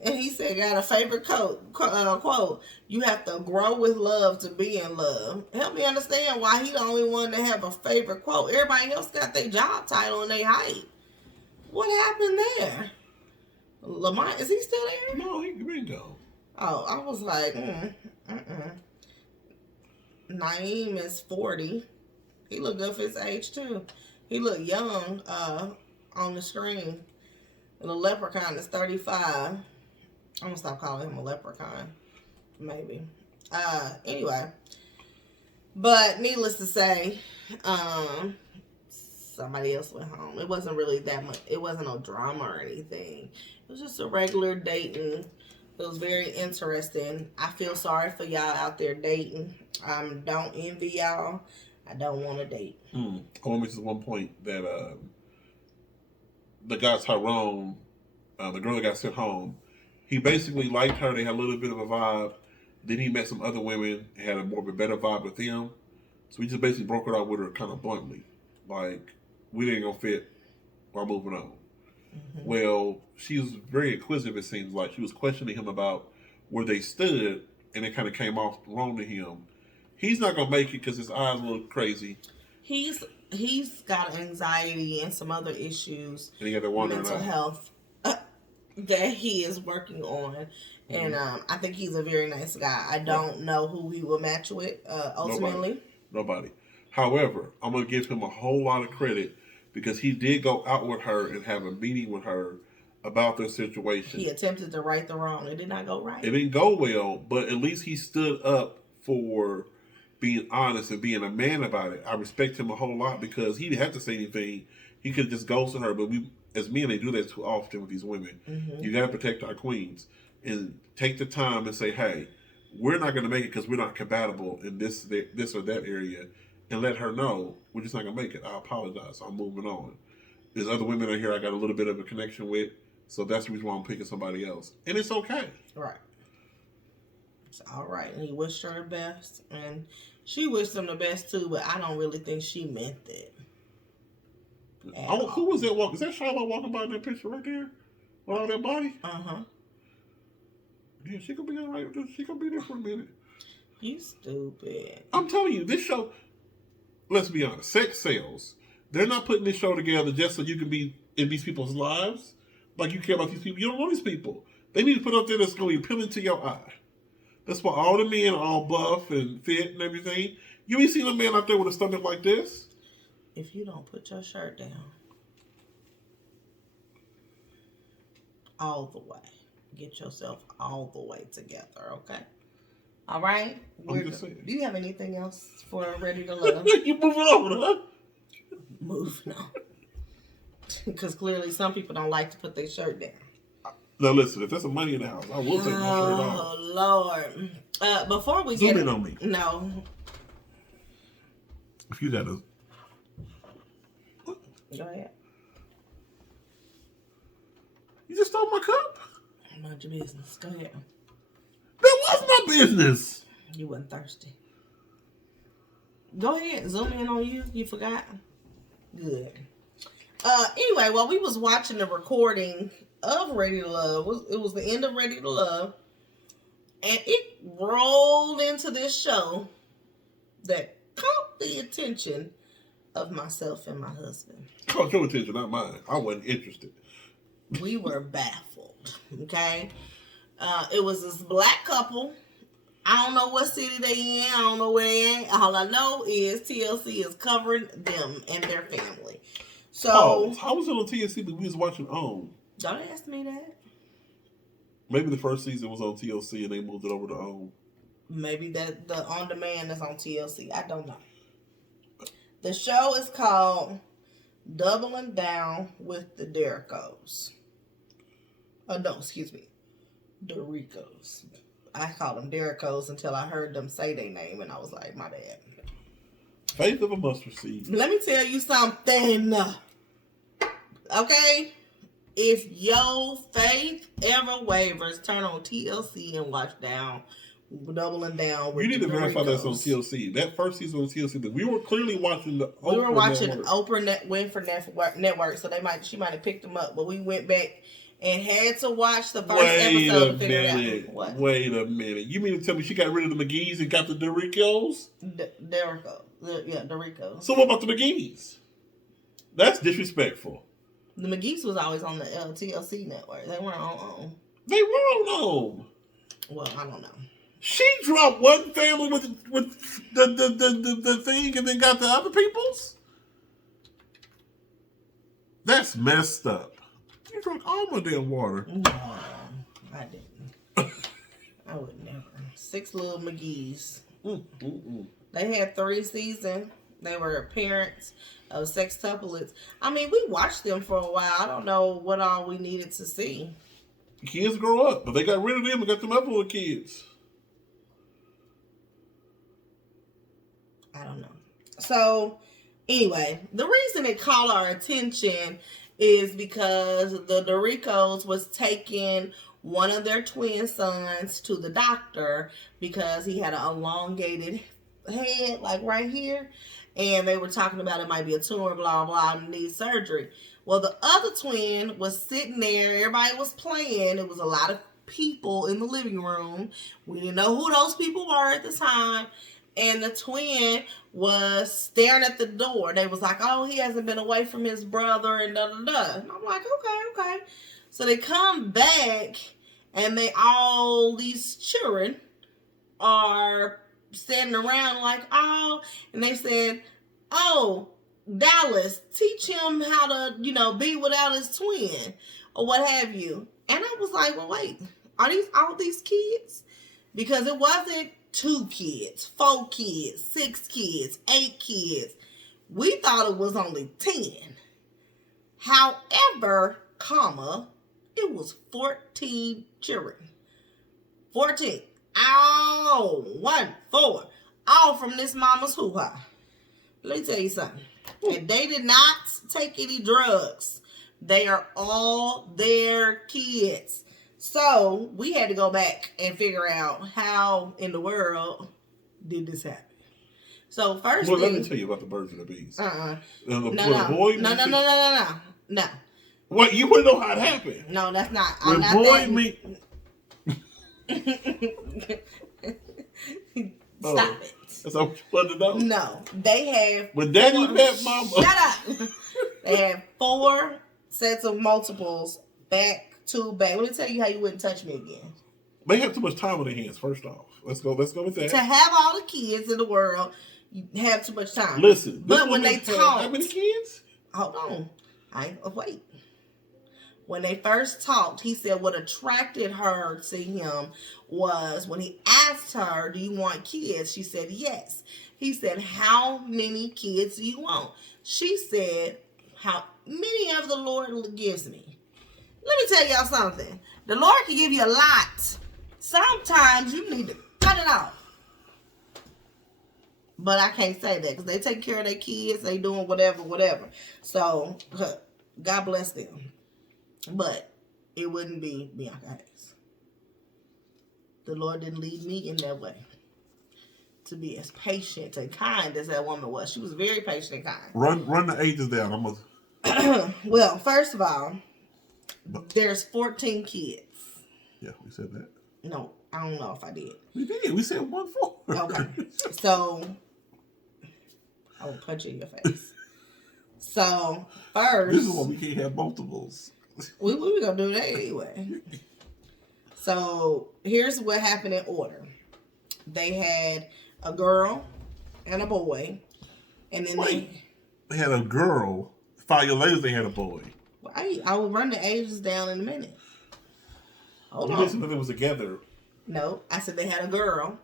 And he said, got a favorite quote, you have to grow with love to be in love. Help me understand why he the only one to have a favorite quote. Everybody else got their job title and their height. What happened there? Lamont, is he still there? No, he been gone. Oh, I was like, Naeem is 40. He look good for his age, too. He look young on the screen. And the leprechaun is 35. I'm gonna stop calling him a leprechaun. Maybe. Anyway. But needless to say, somebody else went home. It wasn't really that much. It wasn't no drama or anything. It was just a regular dating. It was very interesting. I feel sorry for y'all out there dating. Don't envy y'all. I don't want to date. I want to mention one point that the guy Tyrone, the girl that got sent home, he basically liked her. They had a little bit of a vibe. Then he met some other women, had a more of a better vibe with them. So he just basically broke it out with her kind of bluntly. Like, we ain't going to fit. We're moving on. Mm-hmm. Well, she was very inquisitive, it seems like. She was questioning him about where they stood, and it kind of came off wrong to him. He's not going to make it because his eyes look crazy. He's got anxiety and some other issues. And he got that mental health that he is working on. And I think he's a very nice guy. I don't know who he will match with ultimately. Nobody. However, I'm going to give him a whole lot of credit because he did go out with her and have a meeting with her about their situation. He attempted to right the wrong. It did not go right. It didn't go well, but at least he stood up for being honest and being a man about it. I respect him a whole lot because he didn't have to say anything. He could just ghost her, but we, as men, they do that too often with these women. Mm-hmm. You got to protect our queens and take the time and say, hey, we're not going to make it because we're not compatible in this or that area, and let her know we're just not going to make it. I apologize. I'm moving on. There's other women out here I got a little bit of a connection with, so that's the reason why I'm picking somebody else. And it's okay. Right. It's all right. And he wished her the best, and she wished him the best too, but I don't really think she meant that. Oh, who was that walking? Is that Charlotte walking by in that picture right there? With all that body? Uh-huh. Yeah, she could be all right. She could be there for a minute. You stupid. I'm telling you, this show, let's be honest, sex sells. They're not putting this show together just so you can be in these people's lives. Like you care about these people. You don't know these people. They need to put up there that's going to be appealing to your eye. That's why all the men are all buff and fit and everything. You ain't seen a man out there with a stomach like this? If you don't put your shirt down all the way, get yourself all the way together, okay? All right? I'm just saying. Do you have anything else for Ready to Love? You moving on, huh? Moving on. Because clearly some people don't like to put their shirt down. Now listen, if there's some money in the house, I will take my shirt off. Oh, Lord. Before we Zoom get... in on me. No. If you got a... Go ahead. You just stole my cup? Mind your business. Go ahead. That was my business. You wasn't thirsty. Go ahead. Zoom in on you. You forgot? Good. Anyway, while we was watching the recording of Ready to Love, it was the end of Ready to Love, and it rolled into this show that caught the attention of myself and my husband. Caught your attention, not mine. I wasn't interested. We were baffled. Okay? It was this black couple. I don't know what city they in. I don't know where they at. All I know is TLC is covering them and their family. So, how was it on TLC that we was watching OWN? Don't ask me that. Maybe the first season was on TLC and they moved it over to OWN. Maybe that the on demand is on TLC. I don't know. The show is called Doubling Down with the Derricos. Oh no, excuse me, Derricos. I called them Derricos until I heard them say their name, and I was like, my bad. Faith of a mustard seed. Let me tell you something. Okay? If your faith ever wavers, turn on TLC and watch Doubling Down with You need to the verify that's on Derricos. TLC. That first season was TLC. That we were clearly watching the We were watching Network. Oprah Winfrey Network, so she might have picked them up, but we went back and had to watch the first episode to figure it out. What? Wait a minute. You mean to tell me she got rid of the McGee's and got the Derricos? Derricos. So what about the McGee's? That's disrespectful. The McGee's was always on the TLC network. They weren't on. They were on home. Well, I don't know. She dropped one family with the thing and then got the other people's? That's messed up. You drank all my damn water. No, I didn't. I would never. 6 little McGee's. They had 3 seasons. They were parents of sextuplets. I mean, we watched them for a while. I don't know what all we needed to see. Kids grow up, but they got rid of them and got them other little kids. I don't know. So, anyway, the reason it caught our attention is because the Derricos was taking one of their twin sons to the doctor because he had an elongated head, like right here. And they were talking about it might be a tumor, blah, blah, and need surgery. Well, the other twin was sitting there. Everybody was playing. It was a lot of people in the living room. We didn't know who those people were at the time. And the twin was staring at the door. They was like, oh, he hasn't been away from his brother and da-da-da. And I'm like, okay. So they come back and all these children are standing around like, oh, and they said, oh, Dallas, teach him how to, be without his twin or what have you. And I was like, well, wait, are these all these kids? Because it wasn't 2 kids, 4 kids, 6 kids, 8 kids. We thought it was only 10. However, it was 14 children. 14. Oh, 1, 4. All from this mama's hoo-ha. Let me tell you something. And they did not take any drugs. They are all their kids. So we had to go back and figure out how in the world did this happen. So first, let me tell you about the birds and the bees. No. What, you wouldn't know how it happened? No, that's not. When I'm not boy that. meet. Stop it. That's what you wanted to know. No, they have. When daddy met mama. Shut up. They have 4 sets of multiples back to back. Let me tell you how you wouldn't touch me again. They have too much time on their hands. First off, let's go with that. To have all the kids in the world, you have too much time. Listen, but when they talked, how many kids? hold on, wait. When they first talked, he said what attracted her to him was when he asked her, "Do you want kids?" She said yes. He said, "How many kids do you want?" She said, "How many of the Lord gives me." Let me tell y'all something. The Lord can give you a lot. Sometimes you need to cut it off. But I can't say that because they take care of their kids. They doing whatever. So, God bless them. But it wouldn't be Bianca Hayes. The Lord didn't lead me in that way. To be as patient and kind as that woman was. She was very patient and kind. Run the ages down. Well, first of all, there's 14 kids. Yeah, we said that. No, I don't know if I did. We did. We said 1-4. Okay. So, I will punch you in your face. So, first... This is why we can't have multiples. We were going to do that anyway. So, here's what happened in order. They had a girl and a boy. And then they had a girl. 5 years later, they had a boy. I will run the ages down in a minute. Hold on. You said they was together. No, I said they had a girl.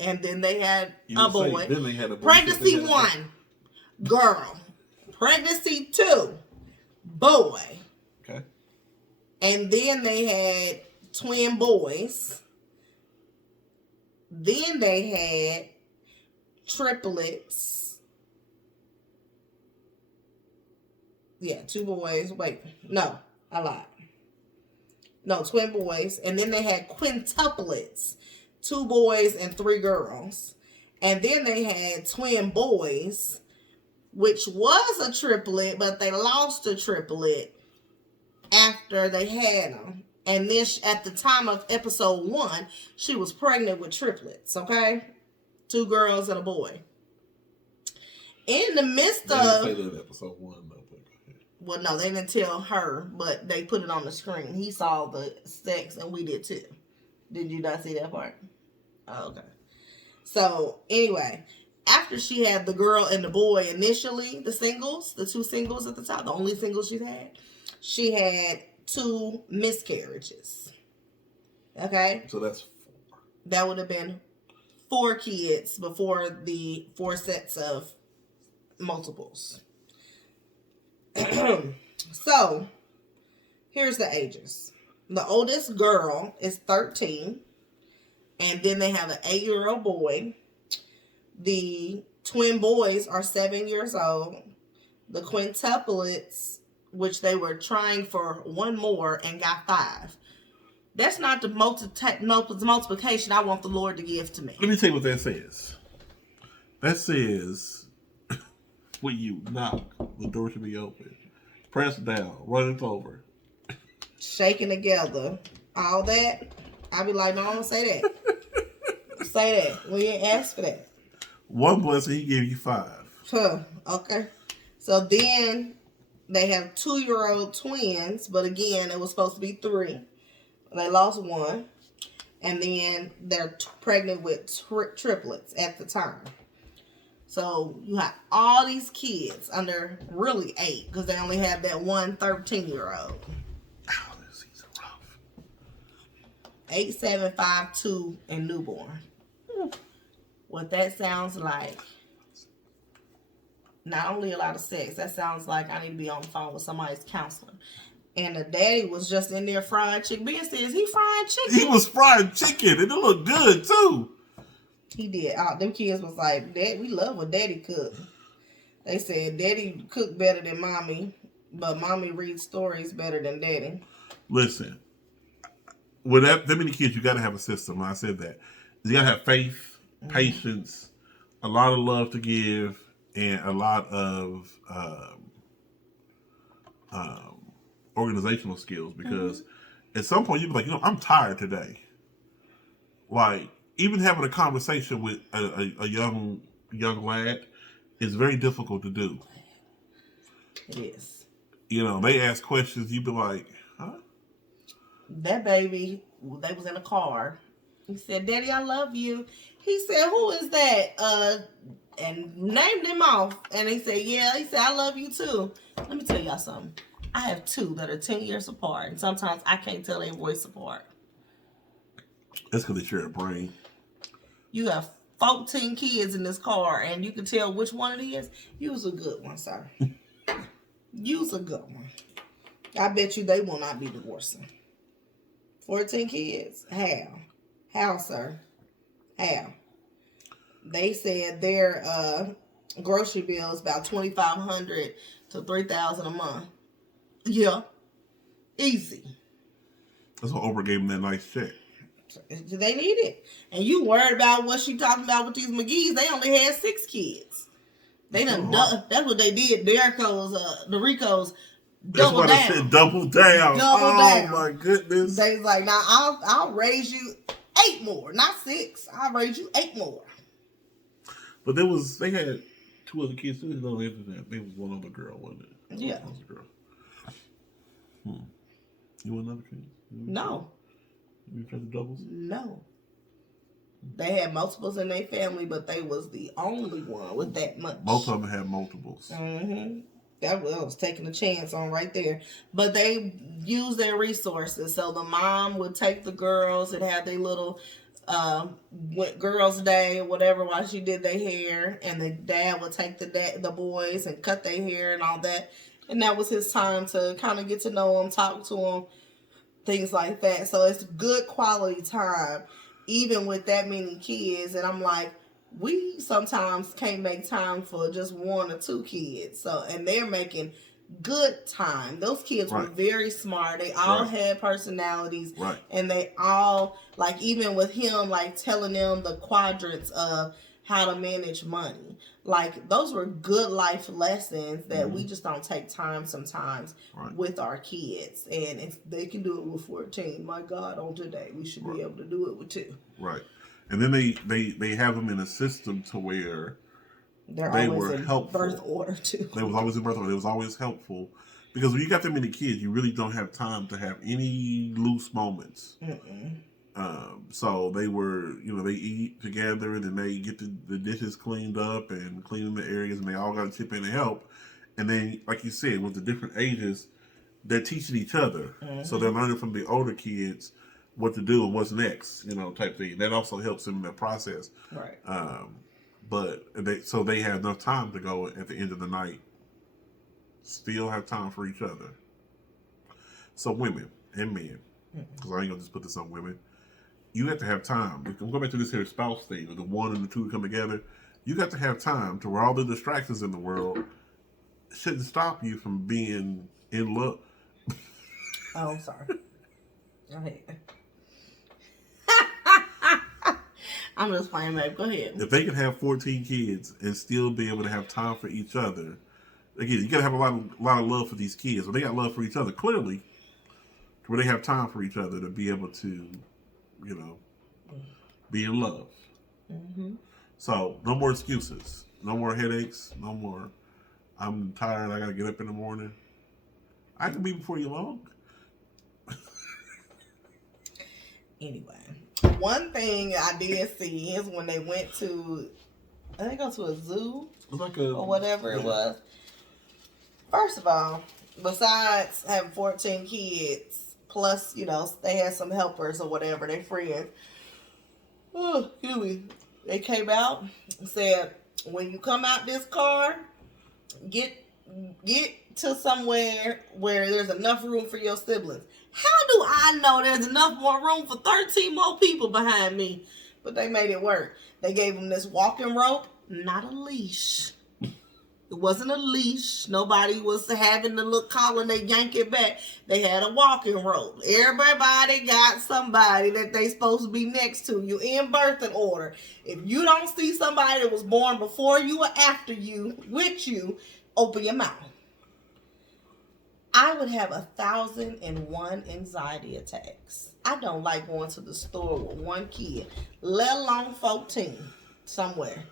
And then they had a boy. Then they had a boy. Pregnancy 1, girl. Pregnancy 2, boy. Okay. And then they had twin boys. Then they had triplets. Yeah, 2 boys. Wait, no, I lied. No, twin boys. And then they had quintuplets. 2 boys and 3 girls. And then they had twin boys, which was a triplet, but they lost a triplet after they had them. And then at the time of episode 1, she was pregnant with triplets, okay? 2 girls and a boy. In the midst they of... didn't say that in episode 1, though. Well, no, they didn't tell her, but they put it on the screen. He saw the sex, and we did too. Did you not see that part? Oh, okay. So, anyway, after she had the girl and the boy initially, the 2 singles at the top, the only singles she had 2 miscarriages. Okay? So that's 4. That would have been 4 kids before the 4 sets of multiples. So, here's the ages. The oldest girl is 13. And then they have an 8-year-old boy. The twin boys are 7 years old. The quintuplets, which they were trying for 1 more and got 5. That's not the multiplication I want the Lord to give to me. Let me tell you what that says. That says, when you knock, the door should be open. Press down, run it over. Shaking together. All that. I be like, no, don't say that. Say that. We didn't ask for that. 1 blessing, he gave you 5. Okay. So then they have 2-year-old twins, but again, it was supposed to be 3. They lost 1. And then they're pregnant with triplets at the time. So you have all these kids under really 8 because they only have that one 13-year-old. Oh, this is rough. 8, 7, 5, 2, and newborn. What that sounds like, not only a lot of sex, that sounds like I need to be on the phone with somebody's counselor. And the daddy was just in there frying chicken. Ben says, he frying chicken? He was frying chicken, and it looked good, too. He did. Them kids was like, Dad, we love what Daddy cooked. They said Daddy cooked better than Mommy, but Mommy reads stories better than Daddy. Listen, with that many kids, you got to have a system. I said that. You got to have faith, patience, a lot of love to give, and a lot of organizational skills. Because at some point, you be like, I'm tired today. Like, even having a conversation with a young lad is very difficult to do. It is. They ask questions, you be like, huh? That baby, they was in a car. He said, Daddy, I love you. He said, who is that? and named him off. And he said, yeah, he said, I love you too. Let me tell y'all something. I have two that are 10 years apart, and sometimes I can't tell their voice apart. That's because they share a brain. You have 14 kids in this car, and you can tell which one it is. You's a good one, sir. You's a good one. I bet you they will not be divorcing. 14 kids? How, sir? How? They said their grocery bill is about $2,500 to $3,000 a month. Yeah, easy. That's why Oprah gave him that nice check. They need it. And you worried about what she talking about with these McGee's. They only had 6 kids. They done, that's what they did. The Ricos double down. That's why they said double down. Oh my goodness. They was like, now I'll raise you 8 more, not 6. I'll raise you 8 more. But they had 2 other kids too. No, there was one other girl, wasn't it? Yeah. One other girl. You want another kid? No. You tried the doubles? No. They had multiples in their family, but they was the only one with that much. Both of them had multiples. Mm-hmm. That was taking a chance on right there. But they used their resources. So the mom would take the girls and have their little girls' day or whatever while she did their hair. And the dad would take the boys and cut their hair and all that. And that was his time to kind of get to know them, talk to them, things like that. So it's good quality time, even with that many kids. And I'm like, we sometimes can't make time for just 1 or 2 kids. So, and they're making good time. Those kids were very smart. They all had personalities. Right. And they all, like, even with him, like, telling them the quadrants of how to manage money. Like, those were good life lessons that we just don't take time sometimes with our kids. And if they can do it with 14, my God, on today, we should be able to do it with 2. Right. And then they have them in a system to where they were in helpful. Birth order too. They was always in birth order. They was always helpful. Because when you got that many kids, you really don't have time to have any loose moments. So they were, they eat together and then they get the dishes cleaned up and cleaning the areas, and they all got to chip in and help. And then, like you said, with the different ages, they're teaching each other. So they're learning from the older kids what to do and what's next, type thing. That also helps them in that process. Right. But they have enough time to go at the end of the night, still have time for each other. So women and men, because I ain't gonna just put this on women, you have to have time. We can go back to this here spouse thing, or the 1 and the 2 come together. You got to have time to where all the distractions in the world shouldn't stop you from being in love. Oh, I'm sorry. Go ahead. I'm just playing, babe. Go ahead. If they can have 14 kids and still be able to have time for each other, again, you gotta have a lot of love for these kids. But they got love for each other, clearly, where they have time for each other to be able to, be in love. So no more excuses, no more headaches, no more. I'm tired. I gotta get up in the morning. I can be before you long. Anyway, one thing I did see is when they went to, I think go to a zoo or whatever it was. First of all, besides having 14 kids, plus, they had some helpers or whatever, their friends. Oh, excuse me. They came out and said, when you come out this car, get to somewhere where there's enough room for your siblings. How do I know there's enough more room for 13 more people behind me? But they made it work. They gave them this walking rope, not a leash. It wasn't a leash. Nobody was having the little collar and they yank it back. They had a walking rope. Everybody got somebody that they supposed to be next to. You in birthing order. If you don't see somebody that was born before you or after you, with you, open your mouth. I would have 1,001 anxiety attacks. I don't like going to the store with 1 kid, let alone 14 somewhere.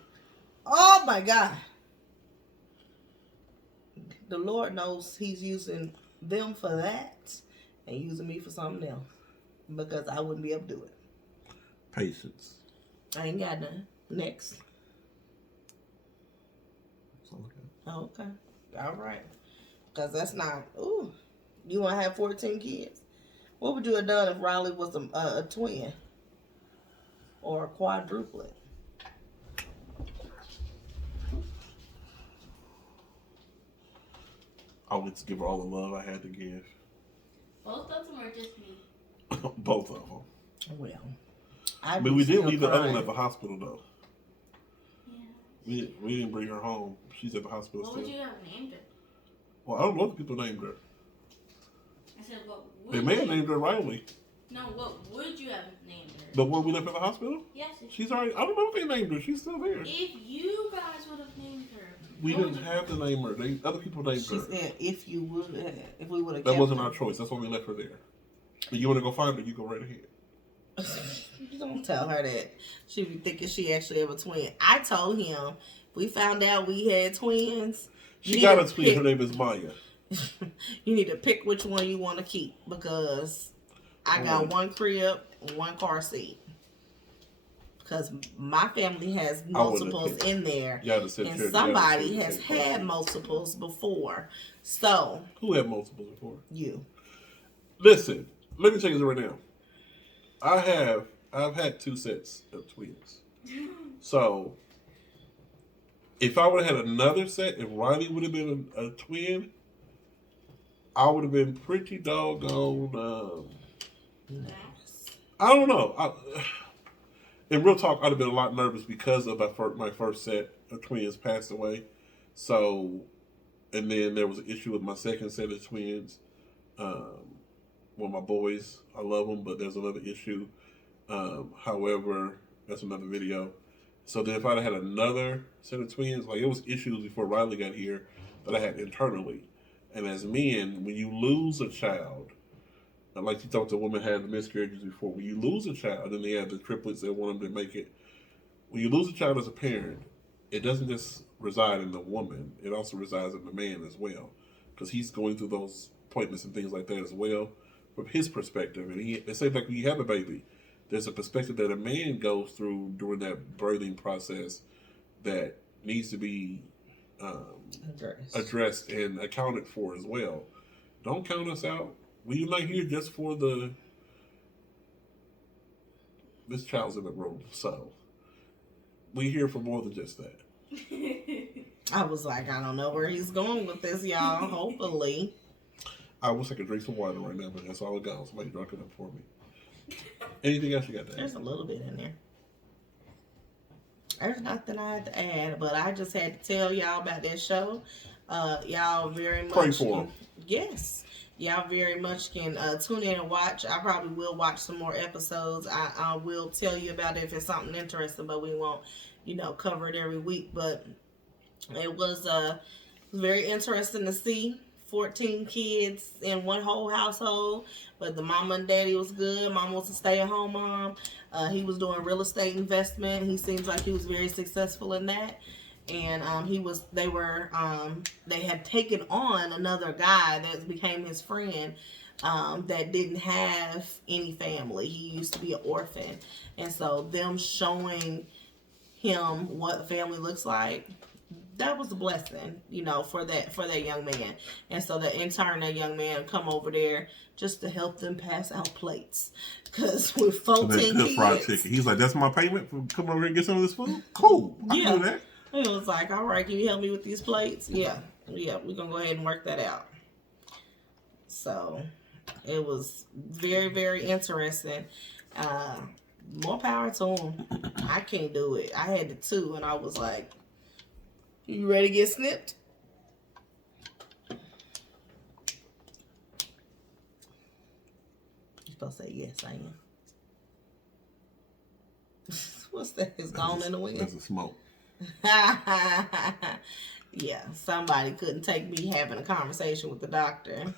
Oh my God. The Lord knows He's using them for that and using me for something else, because I wouldn't be able to do it. Patience. I ain't got none. Next. Okay. All right. Because that's not, ooh. You want to have 14 kids? What would you have done if Riley was a twin? Or a quadruplet? I would give her all the love I had to give. Both of them or just me? Both of them. Well. I mean, we did still leave the other one crying. at the hospital, though. Yeah. We didn't bring her home. She's at the hospital What still. would you have named her? Well, I don't know what the people named her. I said, what would They may have you? named her Riley. No, what would you have named her? The one we left at the hospital? Yes. If, She's already, I don't know if they named her. She's still there. if you guys would have named her. We what didn't would you- have to name her. Other people named She her. said, if you would have, if we would have That wasn't our choice. That's why we left her there. If you want to go find her, you go right ahead. You don't tell her that. She be thinking she actually have a twin. I told him, we found out we had twins. She you got need a to twin. pick- Her name is Maya. You need to pick which one you want to keep because I got one crib, one car seat. Because my family has multiples picked. in there, Y'all just said and Jared, somebody y'all has just said had multiples before. So Who had multiples before? you, Listen, let me tell you this right now. I've had 2 sets of twins. So if I would have had another set, if Riley would have been a twin, I would have been pretty doggone. I don't know. In real talk, I'd have been a lot nervous because of my first set of twins passed away. So, and then there was an issue with my second set of twins. Well, my boys, I love them, but there's another issue. However, that's another video. So then if I'd had another set of twins, like it was issues before Riley got here that I had internally. And as men, when you lose a child, like you thought the woman had the miscarriages before, when you lose a child, and they have the triplets that want them to make it. When you lose a child as a parent, it doesn't just reside in the woman; it also resides in the man as well, because he's going through those appointments and things like that as well, from his perspective. And they say like when you have a baby, there's a perspective that a man goes through during that birthing process that needs to be addressed and accounted for as well. Don't count us out. We're not here just for this child's in the room, so we're here for more than just that. I was like, I don't know where he's going with this, y'all. Hopefully. I wish I could drink some water right now, but that's all I got. Somebody drunk it up for me. Anything else you got to There's add? a little bit in there. There's nothing I had to add, but I just had to tell y'all about that show. Y'all very much Pray for 'em. Yes. Y'all very much can tune in and watch. I probably will watch some more episodes. I will tell you about it if it's something interesting, but we won't, cover it every week. But it was very interesting to see 14 kids in one whole household. But the mama and daddy was good. Mom was a stay-at-home mom. He was doing real estate investment. He seems like he was very successful in that. And they had taken on another guy that became his friend that didn't have any family. He used to be an orphan. And so them showing him what a family looks like, that was a blessing, for that young man. And so that young man come over there just to help them pass out plates. Because with 14 That good kids, fried chicken. He's like, that's my payment for coming over here and get some of this food? Cool. I can do that. he was like, all right, can you help me with these plates? Yeah, we're going to go ahead and work that out. So it was very, very interesting. More power to him. I can't do it. I had the 2 and I was like, you ready to get snipped? You're supposed to say yes, I am. What's that? It's gone in the wind. That's a smoke. Yeah, somebody couldn't take me having a conversation with the doctor.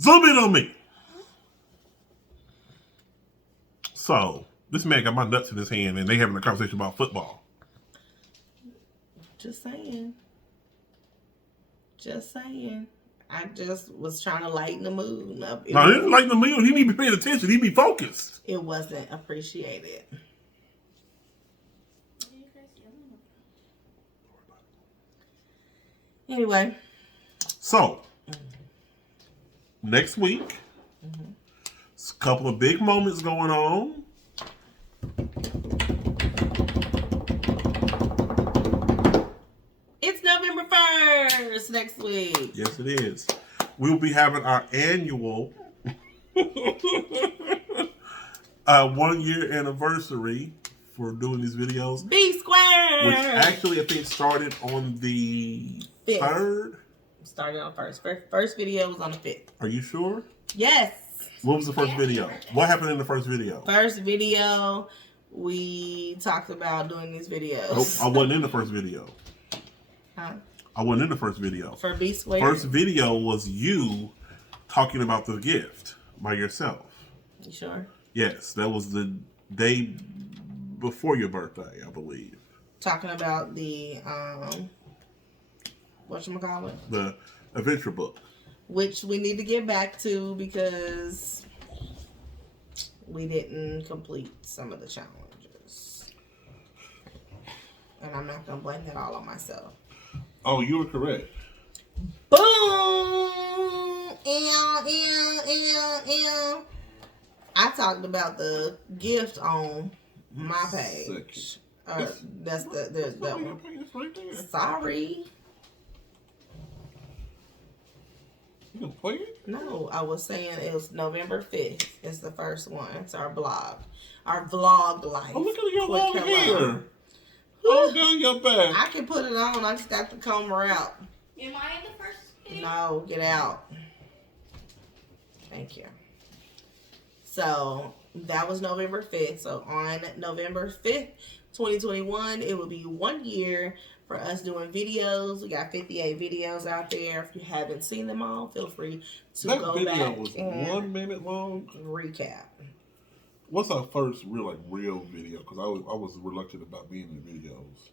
Zoom in on me. So, this man got my nuts in his hand and they having a conversation about football. Just saying. I just was trying to lighten the mood up. No, he didn't like the meal. He need to be paying attention. He be focused. It wasn't appreciated. What are you guys yelling about? Anyway. So, next week, it's a couple of big moments going on. It's November 1st next week. Yes, it is. We'll be having our annual 1-year anniversary for doing these videos. B squared! Which actually, I think, started on the 3rd. Started on first. First video was on the 5th. Are you sure? Yes. What was the first video? What happened in the first video? First video, we talked about doing these videos. Nope, I wasn't in the first video. Huh? I wasn't in the first video. For B squared? First video was you talking about the gift by yourself. You sure? Yes, that was the day before your birthday, I believe. Talking about the, whatchamacallit? The adventure book. Which we need to get back to because we didn't complete some of the challenges. And I'm not going to blame that all on myself. Oh, you were correct. Boom! Ew. I talked about the gift on my page. That's there's that one. Right there. Sorry. You gonna play it? No, I was saying it was November 5th. It's the first one. It's our blog. Our vlog life. Oh, look at your Quick long hello. hair. All down your back. I can put it on. I just have to comb her out. Am I in the first video? No, get out. Thank you. So that was November 5th. So on November 5th, 2021, it will be 1 year for us doing videos. We got 58 videos out there. If you haven't seen them all, feel free to That go video back was and 1 minute long. recap. What's our first real video? Because I was reluctant about being in the videos.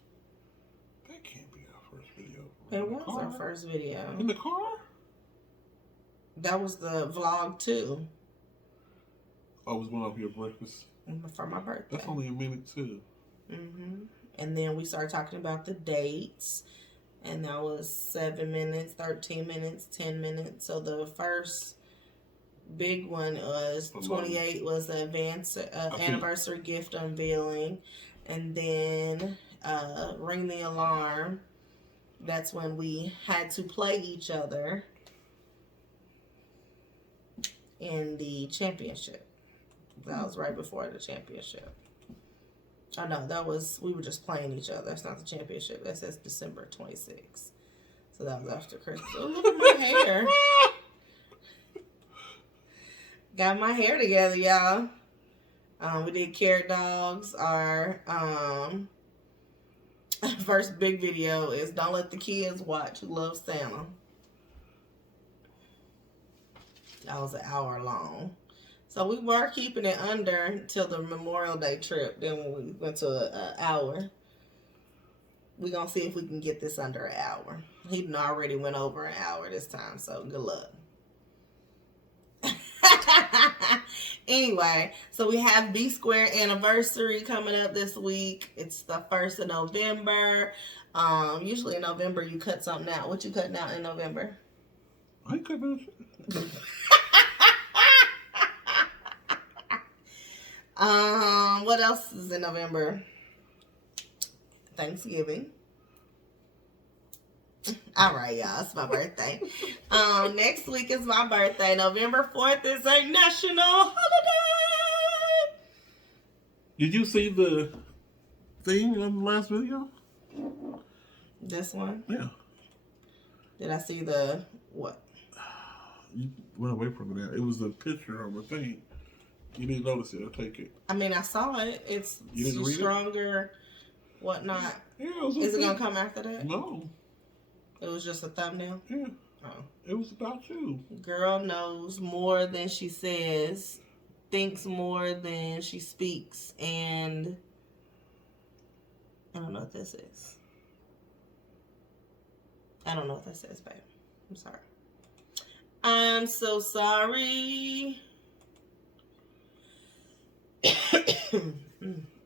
That can't be our first video. It In the was car? our first video. In the car? That was the vlog too I was going off your breakfast. for my birthday. That's only a minute too. And then we started talking about the dates, and that was 7 minutes, 13 minutes, 10 minutes. So the first big one was 28 was the anniversary gift unveiling, and then ring the alarm. That's when we had to play each other in the championship. That was right before the championship. Oh no, we were just playing each other. That's not the championship. That says December 26th. So that was after Christmas. Oh, look at my hair. Got my hair together, y'all. We did Carrot Dogs. Our first big video is Don't Let the Kids Watch Who Loves Santa. That was an hour long. So we were keeping it under until the Memorial Day trip. Then when we went to an hour, we're going to see if we can get this under an hour. He already went over an hour this time, so good luck. Anyway, so we have B Square anniversary coming up this week. It's the 1st of November. Usually in November you cut something out. What you cutting out in November? I ain't cutting shit. What else is in November? Thanksgiving. All right, y'all. It's my birthday. Next week is my birthday. November 4th is a national holiday. Did you see the thing on the last video? This one? Yeah. Did I see the what? You went away from that. It was the picture of a thing. You didn't notice it. I'll take it. I mean, I saw it. It's You didn't read it? stronger, whatnot. Yeah, it was Is it going to come after that? No. It was just a thumbnail? Yeah. Oh. It was about you. Girl knows more than she says, thinks more than she speaks, and I don't know what this is. I don't know what that says, babe. I'm sorry. I'm so sorry.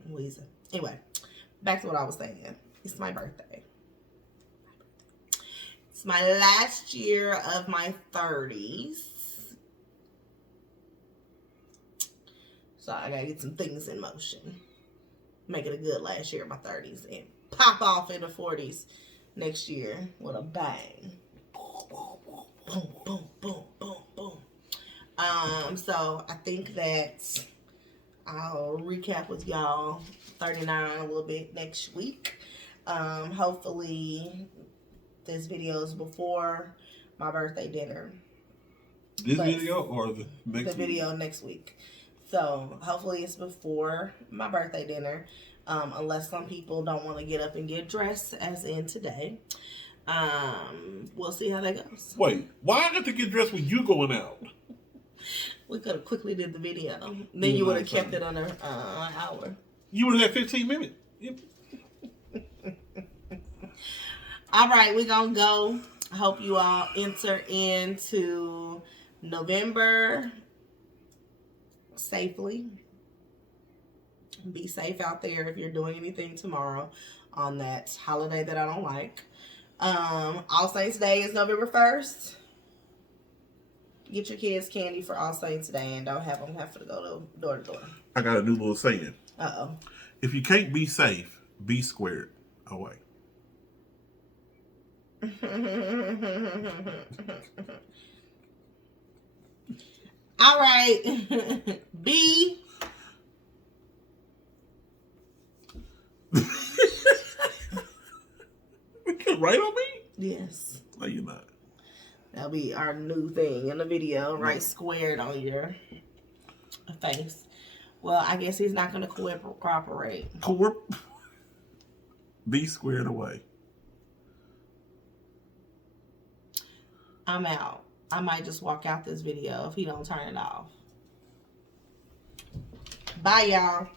Louisa. Anyway, back to what I was saying. It's my birthday. It's It's my last year of my 30s. So I gotta get some things in motion. Make it a good last year of my 30s and pop off in the 40s next year with a bang. Boom, boom, boom, boom, boom. So I think that I'll recap with y'all 39 a little bit next week. Hopefully this video is before my birthday dinner. This video or the next The video next week. So hopefully it's before my birthday dinner. Unless some people don't want to get up and get dressed as in today. We'll see how that goes. Wait, why I got to get dressed when you going out? We could have quickly did the video. Then you would have kept it under an hour. You would have had 15 minutes. Yep. All right, we're going to go. Hope you all enter into November safely. Be safe out there if you're doing anything tomorrow on that holiday that I don't like. All Saints Day is November 1st. Get your kids candy for All Saints Day and don't have them have to go door to door. I got a new little saying. Uh-oh. If you can't be safe, be squared away. All right. B. Right on me? Yes. No, you're not. That'll be our new thing in the video. Right squared on your face. Well, I guess he's not going to cooperate. Be squared away. I'm out. I might just walk out this video if he don't turn it off. Bye, y'all.